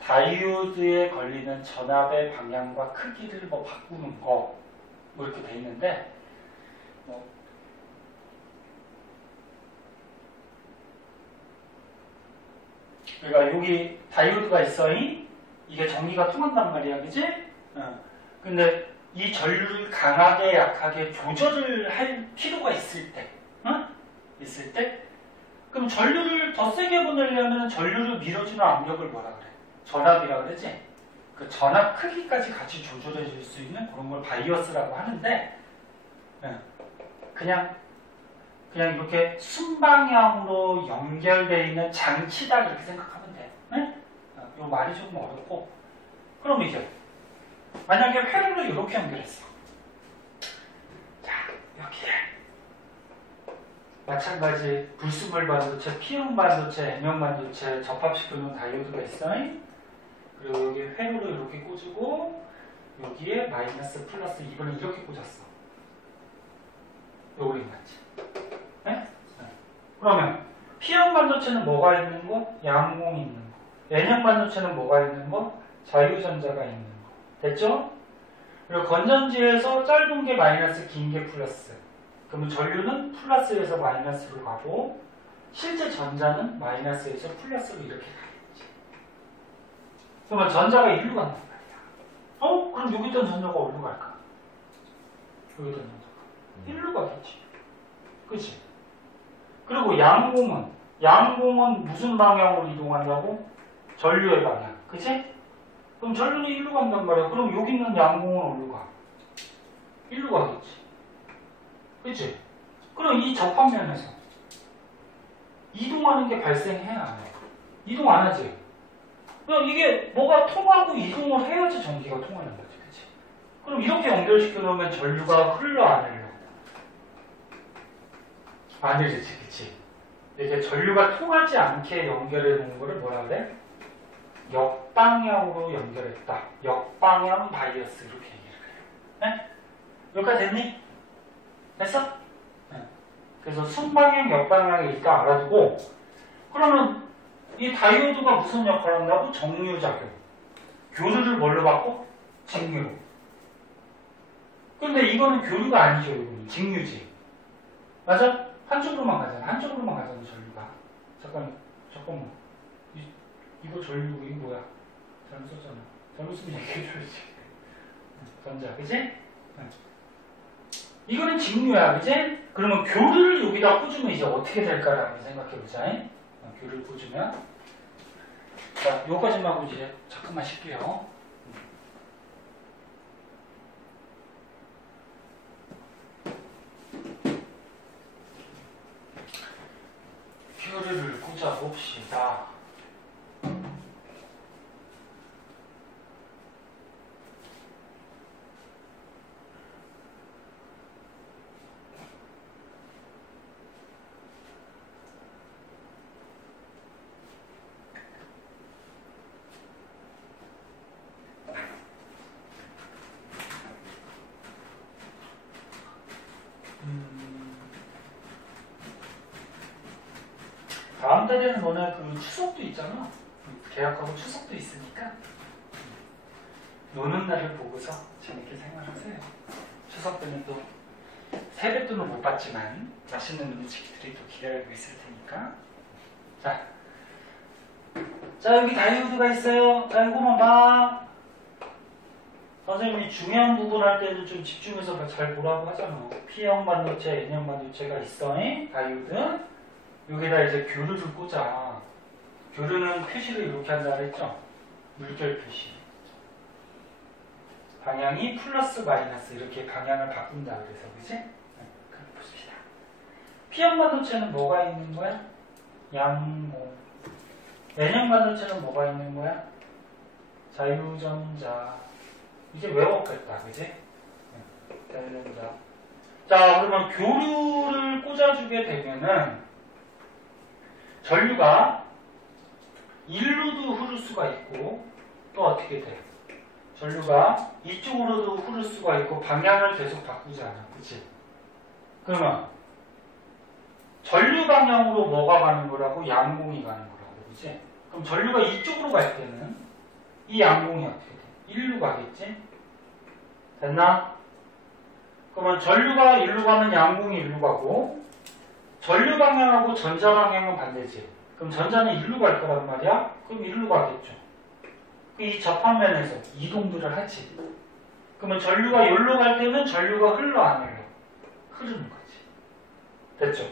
다이오드에 걸리는 전압의 방향과 크기를 뭐 바꾸는 거 뭐 이렇게 돼 있는데 그러니까 여기 다이오드가 있어요. 이게 전기가 통한단 말이야, 그지? 근데 이 전류를 강하게 약하게 조절을 할 필요가 있을 때, 그럼 전류를 더 세게 보내려면 전류를 밀어주는 압력을 뭐라 그래? 전압이라 그러지? 그 전압 크기까지 같이 조절해 줄 수 있는 그런 걸 바이어스라고 하는데, 그냥 이렇게 순방향으로 연결되어 있는 장치다 그렇게 생각하면 돼. 이 말이 조금 어렵고. 그럼 이게 만약에 회로를 이렇게 연결했어. 자, 여기에 마찬가지 불순물 반도체, P형 반도체, N형 반도체 접합시켜놓은 다이오드가 있어. 그리고 여기 회로를 이렇게 꽂고 여기에 마이너스 플러스 이번에 이렇게 꽂았어. 요거인 맞지? 네? 그러면 P형 반도체는 뭐가 있는 거? 양공이 있는 거. N형 반도체는 뭐가 있는 거? 자유전자가 있는 거. 됐죠? 그리고 건전지에서 짧은 게 마이너스, 긴 게 플러스. 그러면 전류는 플러스에서 마이너스로 가고 실제 전자는 마이너스에서 플러스로 이렇게 가겠지. 그러면 전자가 이리로 간단 말이야. 그럼 여기 있던 전자가 어디로 갈까? 여기다 넣어서. 일로 가겠지. 그치? 그리고 양공은 무슨 방향으로 이동한다고? 전류의 방향. 그치? 그럼 전류는 일로 간단 말이야. 그럼 여기 있는 양공은 어디로 가? 일로 가겠지. 그치? 그럼 이 접합면에서 이동하는 게 발생해야 안 해? 이동 안 하지? 그럼 이게 뭐가 통하고 이동을 해야지 전기가 통하는 거지. 그치? 그럼 이렇게 연결시켜 놓으면 전류가 흘러 안 흘러? 안 흘리지. 그치? 이게 전류가 통하지 않게 연결해 놓은 거를 뭐라 그래? 역방향으로 연결했다. 역방향 바이어스 이렇게 얘기를 해요. 네? 여기까지 됐니? 됐어? 네. 그래서 순방향, 역방향이 일단 알아두고 그러면 이 다이오드가 무슨 역할을 한다고? 정류작용. 교류를 뭘로 받고? 직류로. 근데 이거는 교류가 아니죠. 이거는 직류지. 맞아? 한쪽으로만 가잖아. 한쪽으로만 가잖아. 전류가. 잠깐만. 이거 전류 이거 뭐야? 잘못 썼잖아. 잘못 쓰면 얘기해줘야지. 전자, 그치? 네. 이거는 직류야, 그치? 그러면 교류를 여기다 꽂으면 이제 어떻게 될까라고 생각해보자. 교류를 꽂으면. 자, 요까지만 하고 이제 잠깐만 쉴게요. 교류를 꽂아봅시다. 다음 달에는 너네 그 추석도 있잖아. 계약하고 추석도 있으니까 노는 날을 보고서 재밌게 생활하세요. 추석 때는 또 세뱃돈은 못 받지만 맛있는 음식들이 또 기다리고 있을 테니까. 자 여기 다이오드가 있어요. 자 이거만 봐. 선생님이 중요한 부분 할 때는 좀 집중해서 잘 보라고 하잖아. P형 반도체, N형 반도체가 있어. 다이오드. 여기다 이제 교류를 꽂아. 교류는 표시를 이렇게 한다 그랬죠? 물결 표시. 방향이 플러스 마이너스 이렇게 방향을 바꾼다 그래서 그치? 그렇게 보십시다. P형 반도체는 뭐가 있는 거야? 양공. N형 반도체는 뭐가 있는 거야? 자유전자. 이제 외웠겠다, 그치? 자유전자. 자, 그러면 교류를 꽂아주게 되면은 전류가 일로도 흐를 수가 있고 또 어떻게 돼? 전류가 이쪽으로도 흐를 수가 있고 방향을 계속 바꾸지 않아. 그치? 그러면 전류 방향으로 뭐가 가는 거라고? 양공이 가는 거라고. 그치? 그럼 전류가 이쪽으로 갈 때는 이 양공이 어떻게 돼? 일로 가겠지? 됐나? 그러면 전류가 일로 가면 양공이 일로 가고 전류 방향하고 전자 방향은 반대지. 그럼 전자는 일로 갈 거란 말이야? 그럼 일로 가겠죠. 이 접합면에서 이동들을 하지. 그러면 전류가 여기로 갈 때는 전류가 흘러 안 흘러? 흐르는 거지. 됐죠?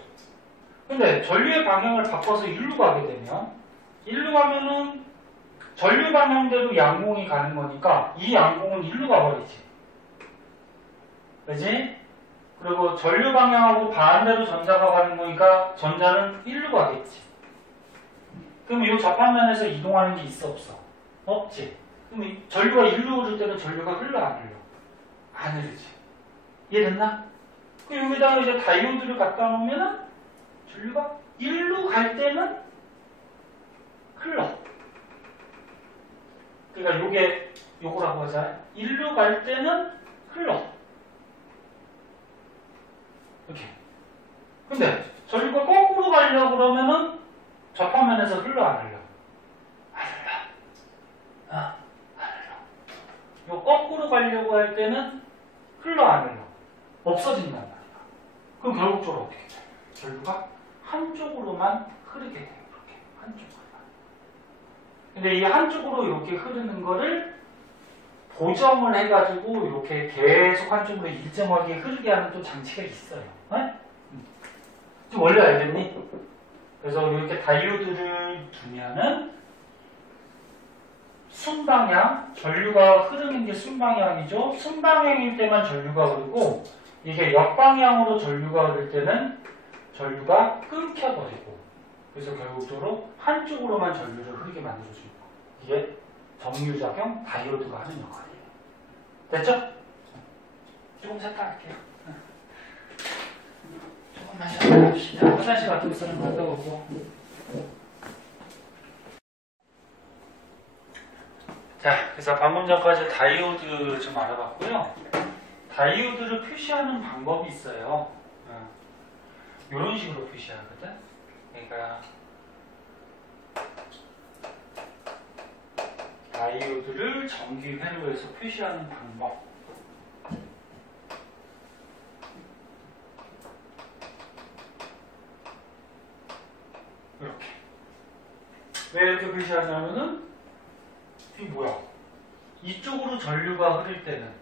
근데 전류의 방향을 바꿔서 일로 가게 되면 일로 가면은 전류 방향대로 양공이 가는 거니까 이 양공은 일로 가버리지. 그지? 그리고 전류 방향하고 반대로 전자가 가는 거니까 전자는 일로 가겠지. 그럼 이 접합면에서 이동하는 게 있어 없어? 없지. 그럼 전류가 일로 흐를 때는 전류가 흘러 안 흘러? 안 흐르지. 이해됐나? 그럼 여기다가 이제 다이오드를 갖다 놓으면은 전류가 일로 갈 때는 흘러. 그러니까 요거라고 하자. 일로 갈 때는 흘러. 이렇게. 근데 전류가 거꾸로 가려고 그러면은 접합면에서 흘러 안 흘러? 안 흘러. 안 흘러. 요 거꾸로 가려고 할 때는 흘러 안 흘러? 없어진단 말이야. 그럼 결국적으로 어떻게 돼? 전류가 한쪽으로만 흐르게 돼요. 이렇게 한쪽으로만. 근데 이 한쪽으로 이렇게 흐르는 거를 보정을 해가지고 이렇게 계속 한쪽으로 일정하게 흐르게 하는 또 장치가 있어요. 네? 좀 원래 알겠니? 그래서 이렇게 다이오드를 두면은 순방향, 전류가 흐르는 게 순방향이죠. 순방향일 때만 전류가 흐르고 이게 역방향으로 전류가 흐를 때는 전류가 끊겨버리고 그래서 결국적으로 한쪽으로만 전류를 흐르게 만들어주는 거. 이게 정류작용 다이오드가 하는 역할이에요. 됐죠? 조금 색깔할게요. 조금만 쉬어봅시다. 화장실 같은 사람 갔다 오고. 자, 그래서 방금 전까지 다이오드 좀 알아봤고요. 다이오드를 표시하는 방법이 있어요. 이런 식으로 표시하거든. 그러니까 다이오드를 전기 회로에서 표시하는 방법. 이렇게. 왜 이렇게 표시하냐면은 이게 뭐야? 이쪽으로 전류가 흐를 때는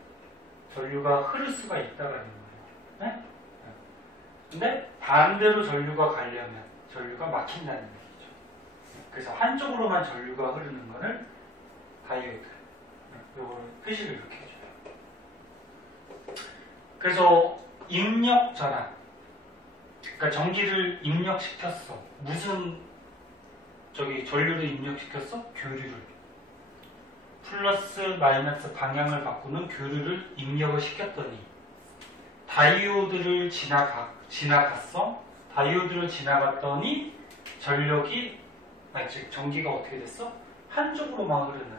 전류가 흐를 수가 있다라는 거예요. 네? 근데 반대로 전류가 가려면 전류가 막힌다는 얘기죠. 그래서 한쪽으로만 전류가 흐르는 거를 다이오드. 이걸 표시를 이렇게 해줘요. 그래서 입력 전압. 그러니까 전기를 입력시켰어. 무슨 전류를 입력시켰어? 교류를. 플러스 마이너스 방향을 바꾸는 교류를 입력을 시켰더니 다이오드를 지나갔어. 다이오드를 지나갔더니 즉 전기가 어떻게 됐어? 한쪽으로만 흐르는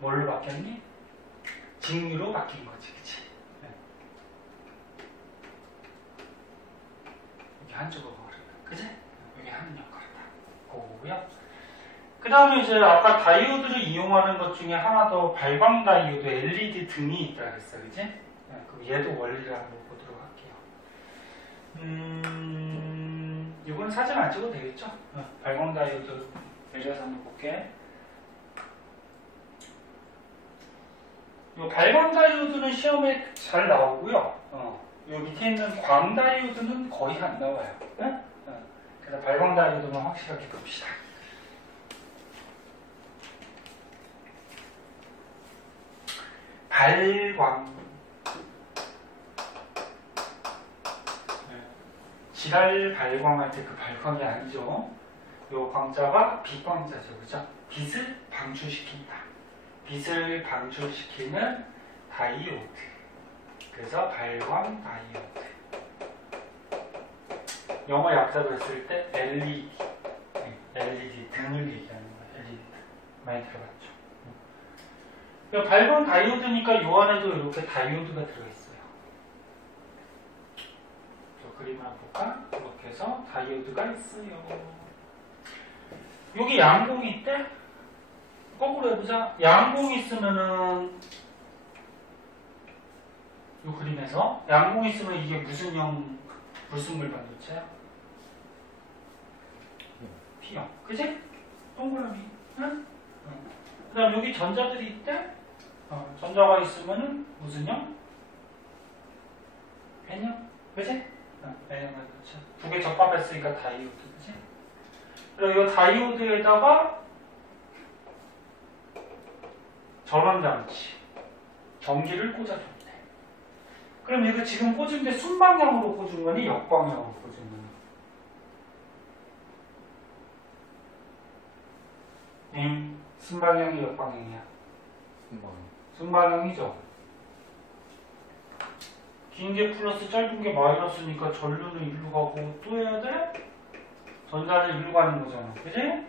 뭘로 바뀌었니? 직류로 바뀐 거지, 그치? 네. 이게 한쪽으로 흐르는, 그치? 이게 하는 역할이다. 그거고요. 그 다음에 이제 아까 다이오드를 이용하는 것 중에 하나 더 발광 다이오드 LED 등이 있다 그랬어, 그치? 네, 그럼 얘도 원리를 한번 보도록 할게요. 이거는 사진 안 찍어도 되겠죠? 발광 다이오드 내려서 한번 볼게. 이 발광 다이오드는 시험에 잘 나오고요. 이 밑에 있는 광 다이오드는 거의 안 나와요. 네? 그래서 발광 다이오드만 확실하게 봅시다. 발광. 지랄 발광할 때 그 발광이 아니죠. 요 광자가 빛광자죠. 그죠? 빛을 방출시킨다. 빛을 방출시키는 다이오드. 그래서 발광 다이오드. 영어 약자로 했을 때 LED. LED 등을 얘기하는 거예요. LED 등. 많이 들어봤죠. 발광 다이오드니까 요 안에도 이렇게 다이오드가 들어있어요. 그림을 한번 볼까? 이렇게 해서 다이오드가 있어요. 여기 양공이 있대? 거꾸로 해보자. 양공이 있으면은 이 그림에서 양공이 있으면 이게 무슨 불순물 반도체야? P형. 그지? 동그라미. 응? 그 다음 여기 전자들이 있대? 전자가 있으면은 무슨 형? N형? 그지? N형 반도체. 두 개 접합했으니까 다이오드. 그지? 그리고 이 다이오드에다가 전원장치. 전기를 꽂아줬대. 그럼 이거 지금 꽂은 게 순방향으로 꽂은 거니 역방향으로 꽂은 거니? 순방향이 역방향이야? 순방향이죠. 긴 게 플러스 짧은 게 마이너스니까 전류는 일로 가고 또 해야 돼? 전자는 일로 가는 거잖아. 그지?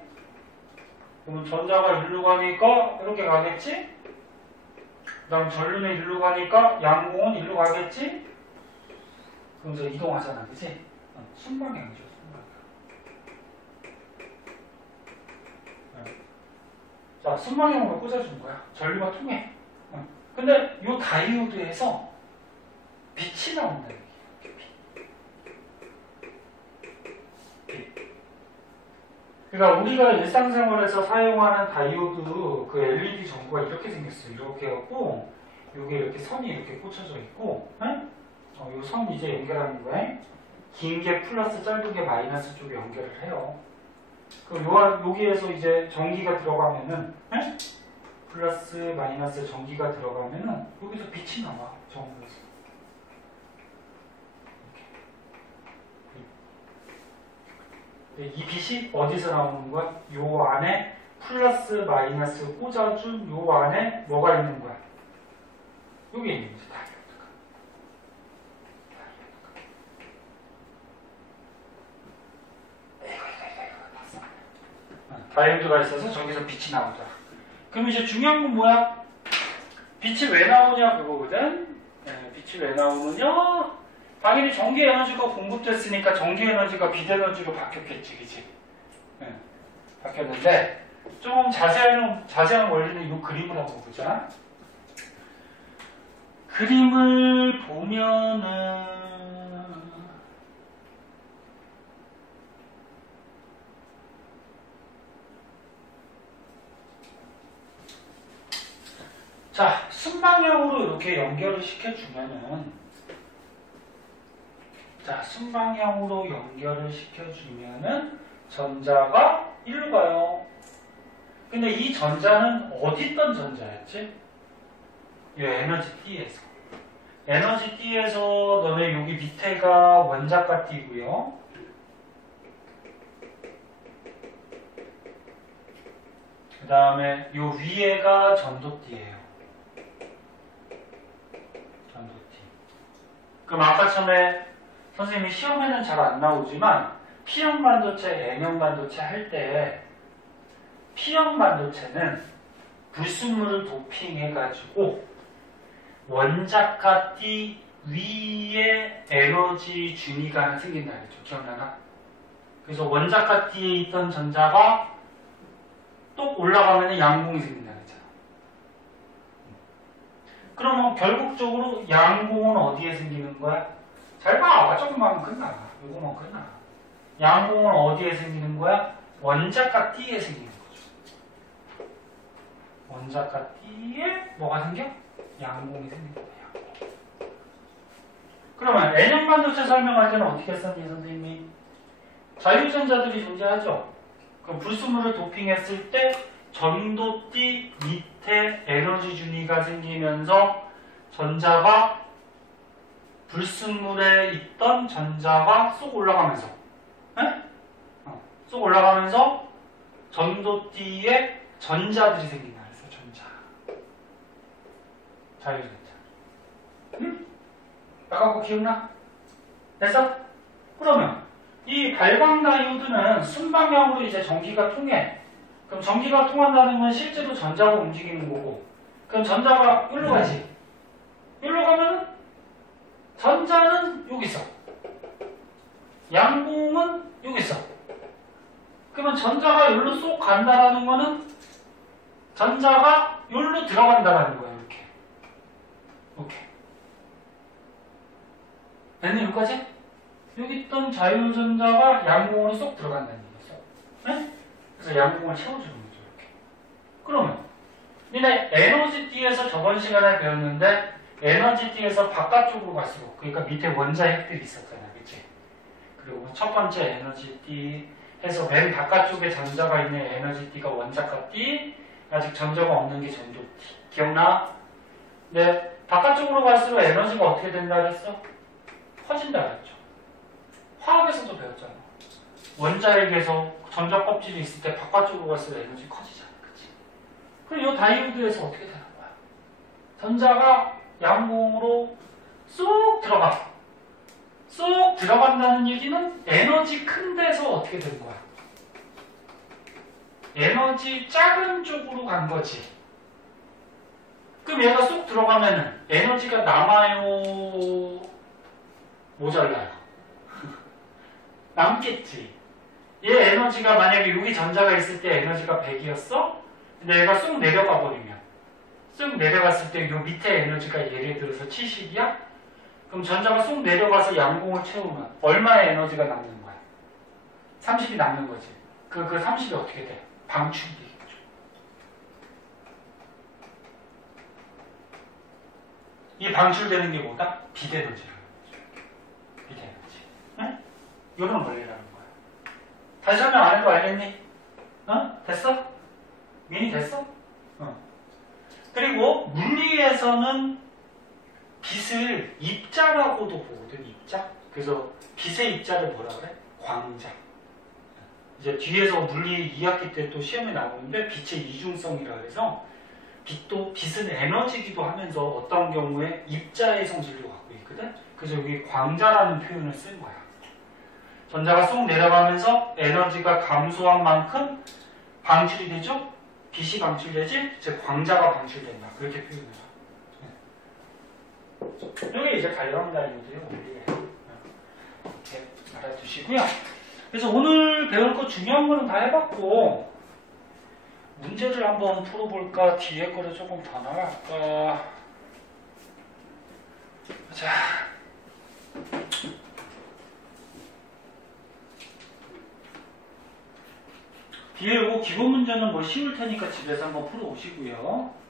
그러면 전자가 일로 가니까 이렇게 가겠지? 그 다음 전류는 일로 가니까 양공은 일로 가겠지? 그럼 이제 이동하잖아. 그지? 순방향이죠. 순방향. 자, 순방향으로 꽂아준 거야. 전류가 통해. 근데 이 다이오드에서 빛이 나온다는 얘기예요. 빛. 그러니까 우리가 일상생활에서 사용하는 다이오드 그 LED 전구가 이렇게 생겼어요. 이렇게 해갖고 여기 이렇게 선이 이렇게 꽂혀져 있고, 응? 이 선 이제 연결하는 거야. 긴 게 플러스, 짧은 게 마이너스 쪽에 연결을 해요. 그럼 여기에서 이제 전기가 들어가면은, 응? 플러스, 마이너스 전기가 들어가면은 여기서 빛이 나와. 전구에서. 이 빛이 어디서 나오는 거야? 요 안에 플러스 마이너스 꽂아준 요 안에 뭐가 있는 거야? 여기 있는 거지. 다이오드가 있어서 저기서 빛이 나오더라. 그럼 이제 중요한 건 뭐야? 빛이 왜 나오냐 그거거든. 빛이 왜 나오느냐? 당연히 전기 에너지가 공급됐으니까 전기 에너지가 빛 에너지로 바뀌었겠지, 그치? 바뀌었는데, 좀 자세한 원리는 이 그림을 한번 보자. 그림을 보면은, 자, 순방향으로 이렇게 연결을 시켜주면은, 순방향으로 연결을 시켜주면은 전자가 일로 가요. 근데 이 전자는 어디 있던 전자였지? 이 에너지 T에서. 에너지 T에서 너네 여기 밑에가 원자가 T고요. 그 다음에 요 위에가 전도 T예요. 전도 T. 그럼 아까 처음에 선생님이 시험에는 잘 안 나오지만 P형 반도체, N형 반도체 할 때 P형 반도체는 불순물을 도핑해가지고 원자가 T 위에 에너지 준위가 생긴다 그랬죠. 기억나나? 그래서 원자가 T에 있던 전자가 또 올라가면 양공이 생긴다 그랬잖아. 그러면 결국적으로 양공은 어디에 생기는 거야? 잘 봐. 조금만 하면 끝나. 요거만 끝나. 양공은 어디에 생기는 거야? 원자가 T에 생기는 거죠. 원자가 T에 뭐가 생겨? 양공이 생기는 거야. 그러면 N형 반도체 설명할 때는 어떻게 썼니, 선생님이? 자유전자들이 존재하죠. 그럼 불순물을 도핑했을 때 전도 T 밑에 에너지 준위가 생기면서 전자가 불순물에 있던 전자가 쏙 올라가면서 쏙 올라가면서 전도 T에 전자들이 생긴다 그래서 전자. 자유전자. 응? 아까 그거 기억나? 됐어? 그러면 이 발광 다이오드는 순방향으로 이제 전기가 통해. 그럼 전기가 통한다는 건 실제로 전자가 움직이는 거고. 그럼 전자가 여기로 가지. 여기로 가면 전자는 여기 있어. 양공은 여기 있어. 그러면 전자가 여기로 쏙 간다라는 거는 전자가 여기로 들어간다라는 거야. 이렇게. 오케이. 됐니? 여기까지? 여기 있던 자유전자가 양공으로 쏙 들어간다는 얘기죠. 네? 그래서 양공을 채워주는 거죠. 이렇게. 그러면 니네 에너지 T에서 저번 시간에 배웠는데 에너지 T에서 바깥쪽으로 갈수록 그러니까 밑에 원자 핵들이 있었잖아. 그치? 그리고 첫 번째 에너지 T 해서 맨 바깥쪽에 전자가 있는 에너지 T가 원자가 T, 아직 전자가 없는 게 전도 T. 기억나? 네. 바깥쪽으로 갈수록 에너지가 어떻게 된다 그랬어? 커진다 그랬죠. 화학에서도 배웠잖아. 원자핵에서 전자 껍질이 있을 때 바깥쪽으로 갈수록 에너지 커지잖아. 그치? 그럼 이 다이오드에서 어떻게 되는 거야? 전자가 양공으로 쏙 들어가. 쏙 들어간다는 얘기는 에너지 큰 데서 어떻게 된 거야? 에너지 작은 쪽으로 간 거지. 그럼 얘가 쏙 들어가면은 에너지가 남아요? 모자라요? 남겠지. 얘 에너지가 만약에 여기 전자가 있을 때 에너지가 100이었어? 근데 얘가 쏙 내려가 버리면 쑥 내려갔을 때 요 밑에 에너지가 예를 들어서 70이야? 그럼 전자가 쑥 내려가서 양공을 채우면 얼마의 에너지가 남는 거야? 30이 남는 거지. 그 30이 어떻게 돼? 방출이 되겠죠. 이 방출되는 게 뭐다? 비대에너지라는 거죠. 비대에너지. 응? 이런 원리라는 거야. 다시 설명 안 해도 알겠니? 됐어? 민이 됐어? 그리고 물리에서는 빛을 입자라고도 보거든, 입자. 그래서 빛의 입자를 뭐라 그래? 광자. 이제 뒤에서 물리 2학기 때 또 시험에 나오는데 빛의 이중성이라 해서 빛은 에너지기도 하면서 어떤 경우에 입자의 성질도 갖고 있거든. 그래서 여기 광자라는 표현을 쓴 거야. 전자가 쏙 내려가면서 에너지가 감소한 만큼 방출이 되죠? 빛이 방출되지? 즉 광자가 방출된다. 그렇게 표현을 해요. 이게 이제 갈래왕자리들의 원리예요. 이렇게 알아두시고요. 그래서 오늘 배울 거 중요한 거는 다 해봤고, 문제를 한번 풀어볼까? 뒤에 거를 조금 더 나갈까? 자, 뒤에 요거 기본 문제는 뭐 쉬울 테니까 집에서 한번 풀어오시고요.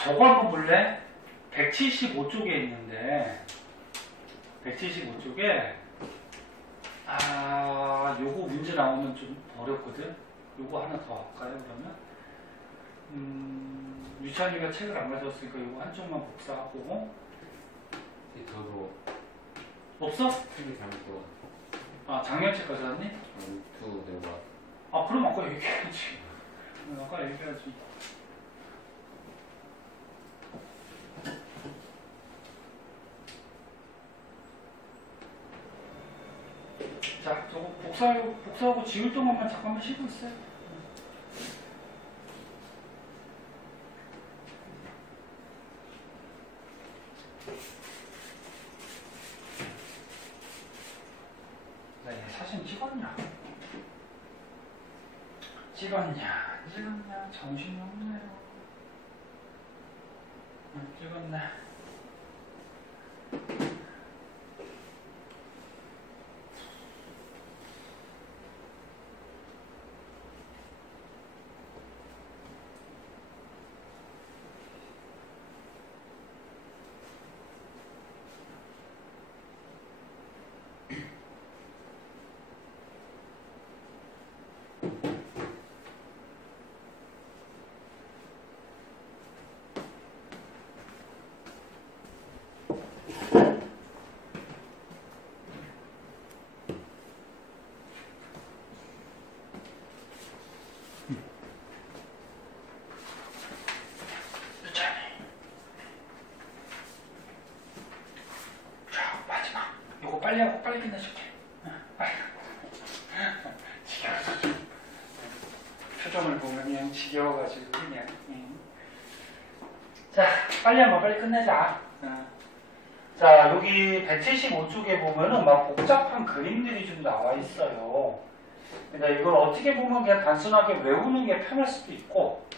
저거 한번 볼래? 175쪽에 있는데 175쪽에 요거 문제 나오면 좀 어렵거든. 요거 하나 더 할까요? 그러면 유찬이가 책을 안 가져왔으니까 요거 한쪽만 복사하고. 저도 없어? 책이 잘못 작년 책 가져왔니? 두 내가. 그럼 아까 얘기해야지. 아까 얘기해야지. 자, 저거 복사하고 지울 동안만 잠깐만 쉬고 있어요. 네, 사진 찍었냐? 정신이 없네요. 찍었네. 빨리 하고 빨리 끝내줄게. 빨리. 지겨워서 좀. 표정을 보면 그냥 지겨워가지고 그냥. 자, 빨리 한번 빨리 끝내자. 자, 여기 175쪽에 보면은 막 복잡한 그림들이 좀 나와 있어요. 그러니까 이걸 어떻게 보면 그냥 단순하게 외우는 게 편할 수도 있고.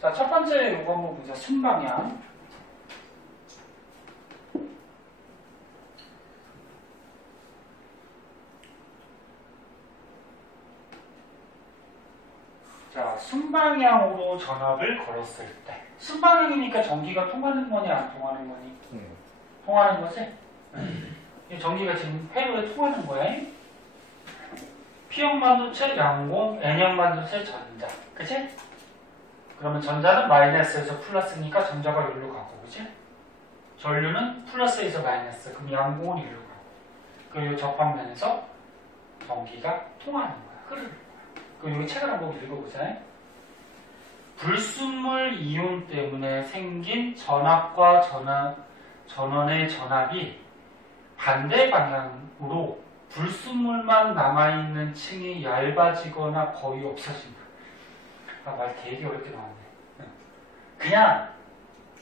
자, 첫 번째 이거 한번 보자. 순방향. 자, 순방향으로 전압을 걸었을 때. 순방향이니까 전기가 통하는 거냐, 안 통하는 거니? 통하는 거지? 전기가 지금 회로에 통하는 거야. P형 반도체 양공, N형 반도체 전자. 그치? 그러면 전자는 마이너스에서 플러스니까 전자가 여기로 가고, 그치? 전류는 플러스에서 마이너스. 그럼 양공은 여기로 가고. 그리고 접합면에서 전기가 통하는 거야. 흐르는 거야. 그럼 여기 책을 한번 읽어보자. 불순물 이온 때문에 생긴 전압과 전원의 전압이 반대 방향으로 불순물만 남아있는 층이 얇아지거나 거의 없어진다. 말 되게 어렵게 나오네. 그냥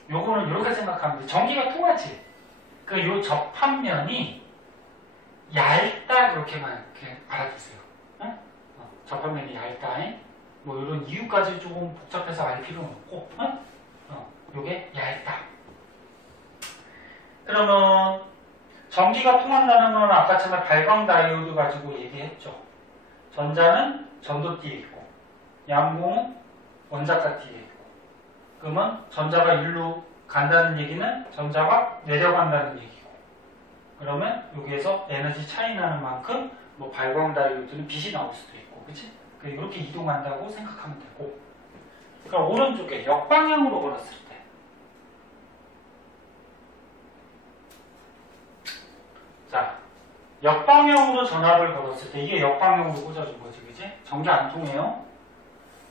요거는 이렇게 생각하면 돼. 전기가 통하지. 요 접합면이 얇다 그렇게만 이렇게 알아두세요. 접합면이 얇다. 뭐 이런 이유까지 조금 복잡해서 알 필요는 없고, 요게 얇다. 그러면 전기가 통한다는 건 아까처럼 발광 다이오드 가지고 얘기했죠. 전자는 전도띠에 있고 양공은 원자가 띠에 있고. 그러면 전자가 일로 간다는 얘기는 전자가 내려간다는 얘기고. 그러면 여기에서 에너지 차이 나는 만큼 뭐 발광 다이오드는 빛이 나올 수도 있고, 그치? 이렇게 이동한다고 생각하면 되고. 그럼 오른쪽에 역방향으로 걸었을 때. 자, 역방향으로 전압을 걸었을 때 이게 역방향으로 꽂아준 거지, 그치? 전기 안 통해요.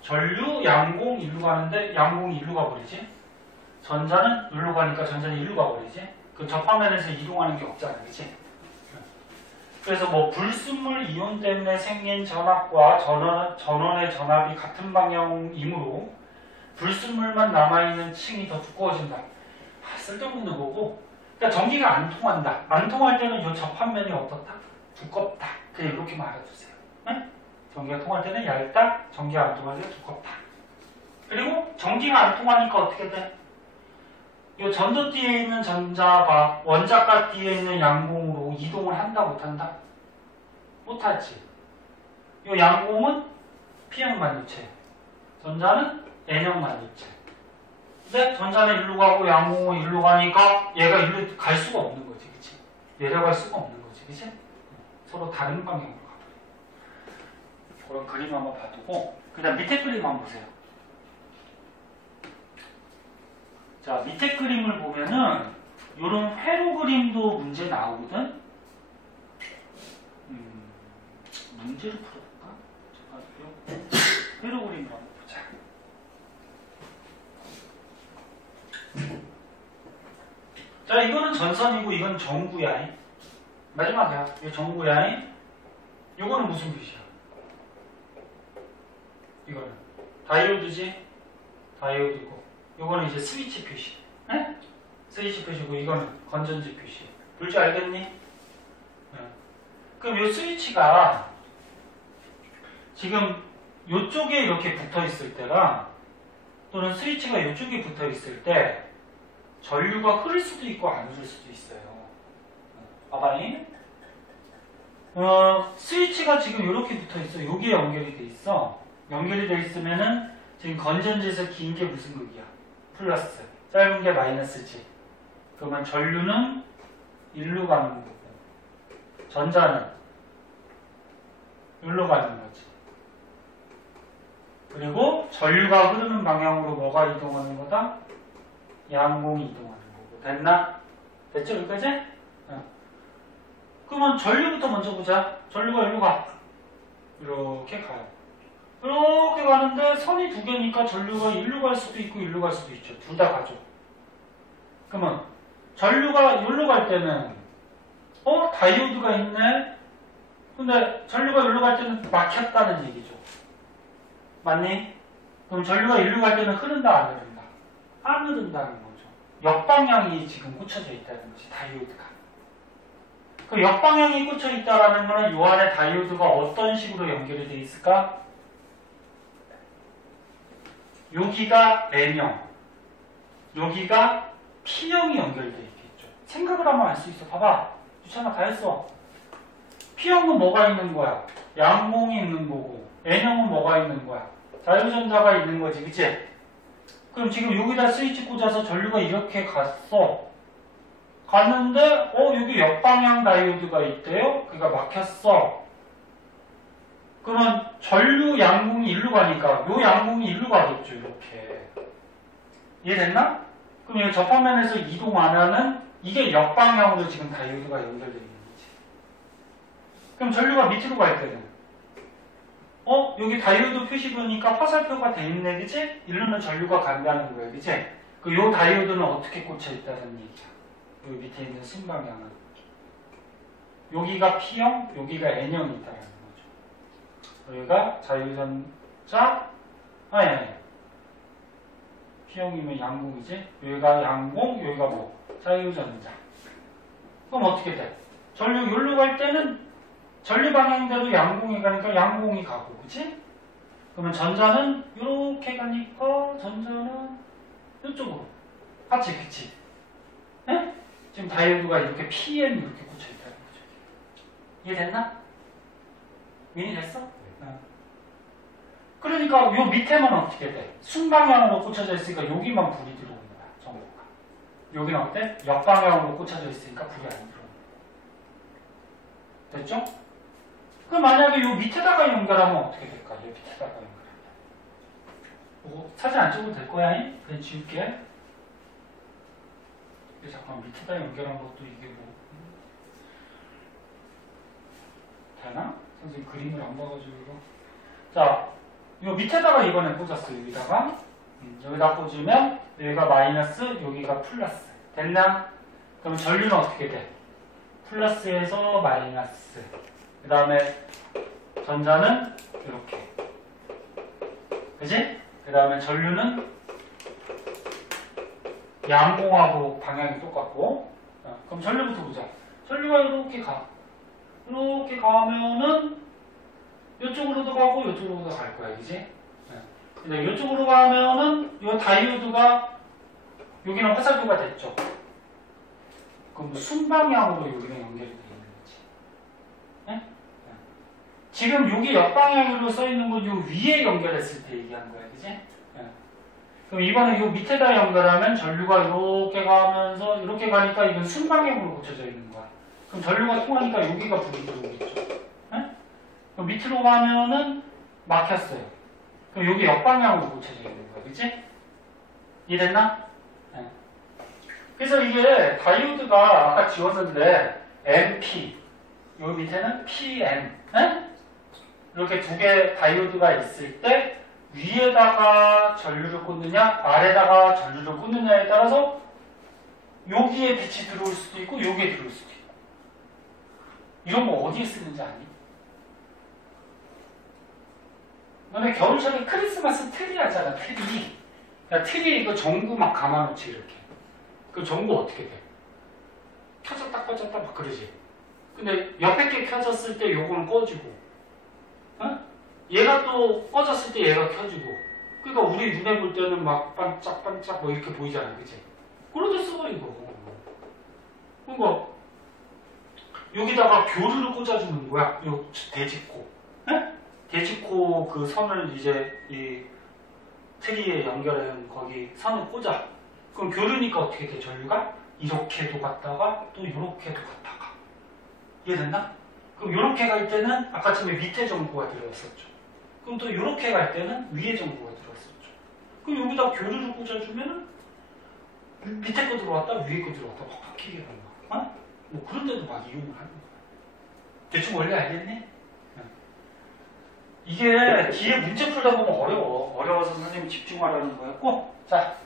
전류, 양공, 일로 가는데 양공이 일로 가버리지. 전자는 일로 가니까 전자는 일로 가버리지. 그 접화면에서 이동하는 게 없잖아, 그치? 그래서 뭐 불순물 이온 때문에 생긴 전압과 전원의 전압이 같은 방향이므로 불순물만 남아있는 층이 더 두꺼워진다. 쓸데없는 거고. 그러니까 전기가 안 통한다. 안 통할 때는 이 접합면이 어떻다? 두껍다. 그냥 이렇게 말해주세요. 네? 전기가 통할 때는 얇다. 전기가 안 통할 때는 두껍다. 그리고 전기가 안 통하니까 어떻게 돼? 이 전도띠에 있는 전자가 원자가 띠에 있는 양공으로 이동을 한다 못한다? 못하지. 이 양공은 P형 만유체, 전자는 N형 만유체. 근데 전자는 일로 가고 양공은 일로 가니까 얘가 일로 갈 수가 없는 거지, 그치? 내려갈 수가 없는 거지, 그치? 서로 다른 방향으로 가버려. 그런 그림 한번 봐두고, 그 다음 밑에 그림 한번 보세요. 자, 밑에 그림을 보면은 요런 회로 그림도 문제 나오거든? 문제를 풀어볼까? 잠깐만요. 회로 그림을 한번 보자. 자, 이거는 전선이고 이건 전구야. 마지막이야. 이거 전구야. 이거는 무슨 빛이야? 이거는 다이오드지? 다이오드고. 이거는 이제 스위치 표시. 네? 스위치 표시고 이거는 건전지 표시. 뭔지 알겠니? 네. 그럼 이 스위치가 지금 이쪽에 이렇게 붙어 있을 때랑 또는 스위치가 이쪽에 붙어 있을 때 전류가 흐를 수도 있고 안 흐를 수도 있어요. 봐봐잉. 스위치가 지금 이렇게 붙어 있어. 여기에 연결이 돼 있어. 연결이 돼 있으면은 지금 건전지에서 긴 게 무슨 극이야? 플러스. 짧은 게 마이너스지. 그러면 전류는 일로 가는 거고, 전자는 일로 가는 거지. 그리고 전류가 흐르는 방향으로 뭐가 이동하는 거다? 양공이 이동하는 거고. 됐나? 됐죠? 여기까지? 그러면 전류부터 먼저 보자. 전류가 일로 가. 이렇게 가요. 이렇게 가는데 선이 두 개니까 전류가 일로 갈 수도 있고 일로 갈 수도 있죠. 둘 다 가죠. 그러면 전류가 일로 갈 때는 다이오드가 있네? 근데 전류가 일로 갈 때는 막혔다는 얘기죠. 맞니? 그럼 전류가 일로 갈 때는 흐른다 안 흐른다? 안 흐른다는 거죠. 역방향이 지금 꽂혀져 있다는 거지, 다이오드가. 그 역방향이 꽂혀 있다는 거는 이 안에 다이오드가 어떤 식으로 연결이 돼 있을까? 여기가 N형, 여기가 P형이 연결되어 있겠죠. 생각을 하면 알 수 있어. 봐봐. 유찬아 다 했어. P형은 뭐가 있는 거야? 양공이 있는 거고, N형은 뭐가 있는 거야? 자유전자가 있는 거지, 그치? 그럼 지금 여기다 스위치 꽂아서 전류가 이렇게 갔어. 갔는데, 여기 역방향 다이오드가 있대요? 그러니까 막혔어. 그러면 전류 양공이 일로 가니까 요 양공이 일로 가겠죠, 이렇게. 이해됐나? 그럼 이 접화면에서 이동 안 하는 이게 역방향으로 지금 다이오드가 연결되어 있는 거지. 그럼 전류가 밑으로 갈 때는 여기 다이오드 표시 보니까 화살표가 돼 있네, 그치? 이러면 전류가 간다는 거야, 그치? 요 다이오드는 어떻게 꽂혀 있다는 얘기야. 요 밑에 있는 순방향은. 여기가 P형, 여기가 N형이 있다는 거죠. 여기가 자유전자, 아니. P형이면 양공이지? 여기가 양공, 여기가 뭐? 자유전자. 그럼 어떻게 돼? 전류 여기로 갈 때는 전류 방향대로 양공이 가니까 양공이 가고, 그치? 그러면 전자는 이렇게 가니까 전자는 이쪽으로 같이, 그치? 네? 지금 다이오드가 이렇게 PM 이렇게 꽂혀 있다는 거죠. 이해됐나? 이해 됐어? 그러니까 요 밑에만 어떻게 돼? 순방향으로 꽂혀져 있으니까 여기만 불이 들어오는 거야, 전구가. 여기는 어때? 역방향으로 꽂혀져 있으니까 불이 안 들어오는 거야. 됐죠? 그럼 만약에 요 밑에다가 연결하면 어떻게 될까? 요 밑에다가 연결하면. 이거 사진 안 찍어도 될 거야, 잉? 그냥 지울게. 잠깐 밑에다 연결한 것도 이게 뭐 되나? 선생님 그림을 안 봐가지고 이거. 자, 요 밑에다가 이번에 꽂았어요. 여기다가 여기다 꽂으면 여기가 마이너스, 여기가 플러스. 됐나? 그럼 전류는 어떻게 돼? 플러스에서 마이너스. 그 다음에 전자는 이렇게. 그지? 그 다음에 전류는 양공하고 방향이 똑같고. 그럼 전류부터 보자. 전류가 이렇게 가. 이렇게 가면은 이쪽으로도 가고 이쪽으로도 갈 거야, 그지? 근데 이쪽으로 가면은 이 다이오드가 여기는 화살표가 됐죠. 그럼 순방향으로 여기는 연결이 되어 있는 거지. 네? 지금 여기 역방향으로 써 있는 건 요 위에 연결했을 때 얘기한 거야, 그지? 그럼 이번에 요 밑에다 연결하면 전류가 이렇게 가면서 이렇게 가니까 이건 순방향으로 고쳐져 있는 거야. 그럼 전류가 통하니까 여기가 불이 들어오겠죠. 그럼 밑으로 가면은 막혔어요. 그럼 여기 역방향으로 고쳐져 있는 거야, 그치? 이해됐나? 네. 그래서 이게 다이오드가 아까 지웠는데 MP, 여기 밑에는 PM, 네? 이렇게 두 개 다이오드가 있을 때 위에다가 전류를 꽂느냐, 아래다가 전류를 꽂느냐에 따라서 여기에 빛이 들어올 수도 있고 여기에 들어올 수도 있고. 이런 거 어디에 쓰는지 아니? 너네 겨울철에 크리스마스 트리 하잖아, 트리. 야, 트리에 이거 전구 막 감아놓지, 이렇게. 그 전구 어떻게 돼? 켜졌다 꺼졌다 막 그러지. 근데 옆에 게 켜졌을 때 요거는 꺼지고, 어? 얘가 또 꺼졌을 때 얘가 켜지고. 그러니까 우리 눈에 볼 때는 막 반짝반짝 뭐 이렇게 보이잖아, 그치? 그러도 써, 이거. 그러니까 여기다가 교류를 꽂아주는 거야, 요 대직코. 네? 대직코 그 선을 이제 이 트리에 연결한 거기 선을 꽂아. 그럼 교류니까 어떻게 돼? 전류가 이렇게도 갔다가 또 이렇게도 갔다가. 이해됐나? 그럼 이렇게 갈 때는 아까 처음에 밑에 전구가 들어왔었죠. 그럼 또 이렇게 갈 때는 위에 전구가 들어왔었죠. 그럼 여기다 교류를 꽂아주면은 밑에 거 들어왔다 위에 거 들어왔다 막 바뀌게 되는 거야. 어? 뭐 그런 데도 막 이용을 하는 거야. 대충 원리 알겠니? 이게 뒤에 문제 풀다 보면 어려워서 선생님이 집중하라는 거였고, 자,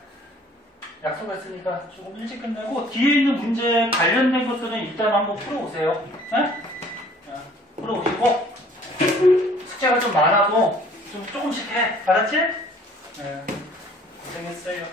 약속했으니까 조금 일찍 끝내고 뒤에 있는 문제 관련된 것들은 일단 한번 풀어오세요. 네? 풀어오시고 숙제가 좀 많아도 좀 조금씩 해. 알았지? 네. 고생했어요.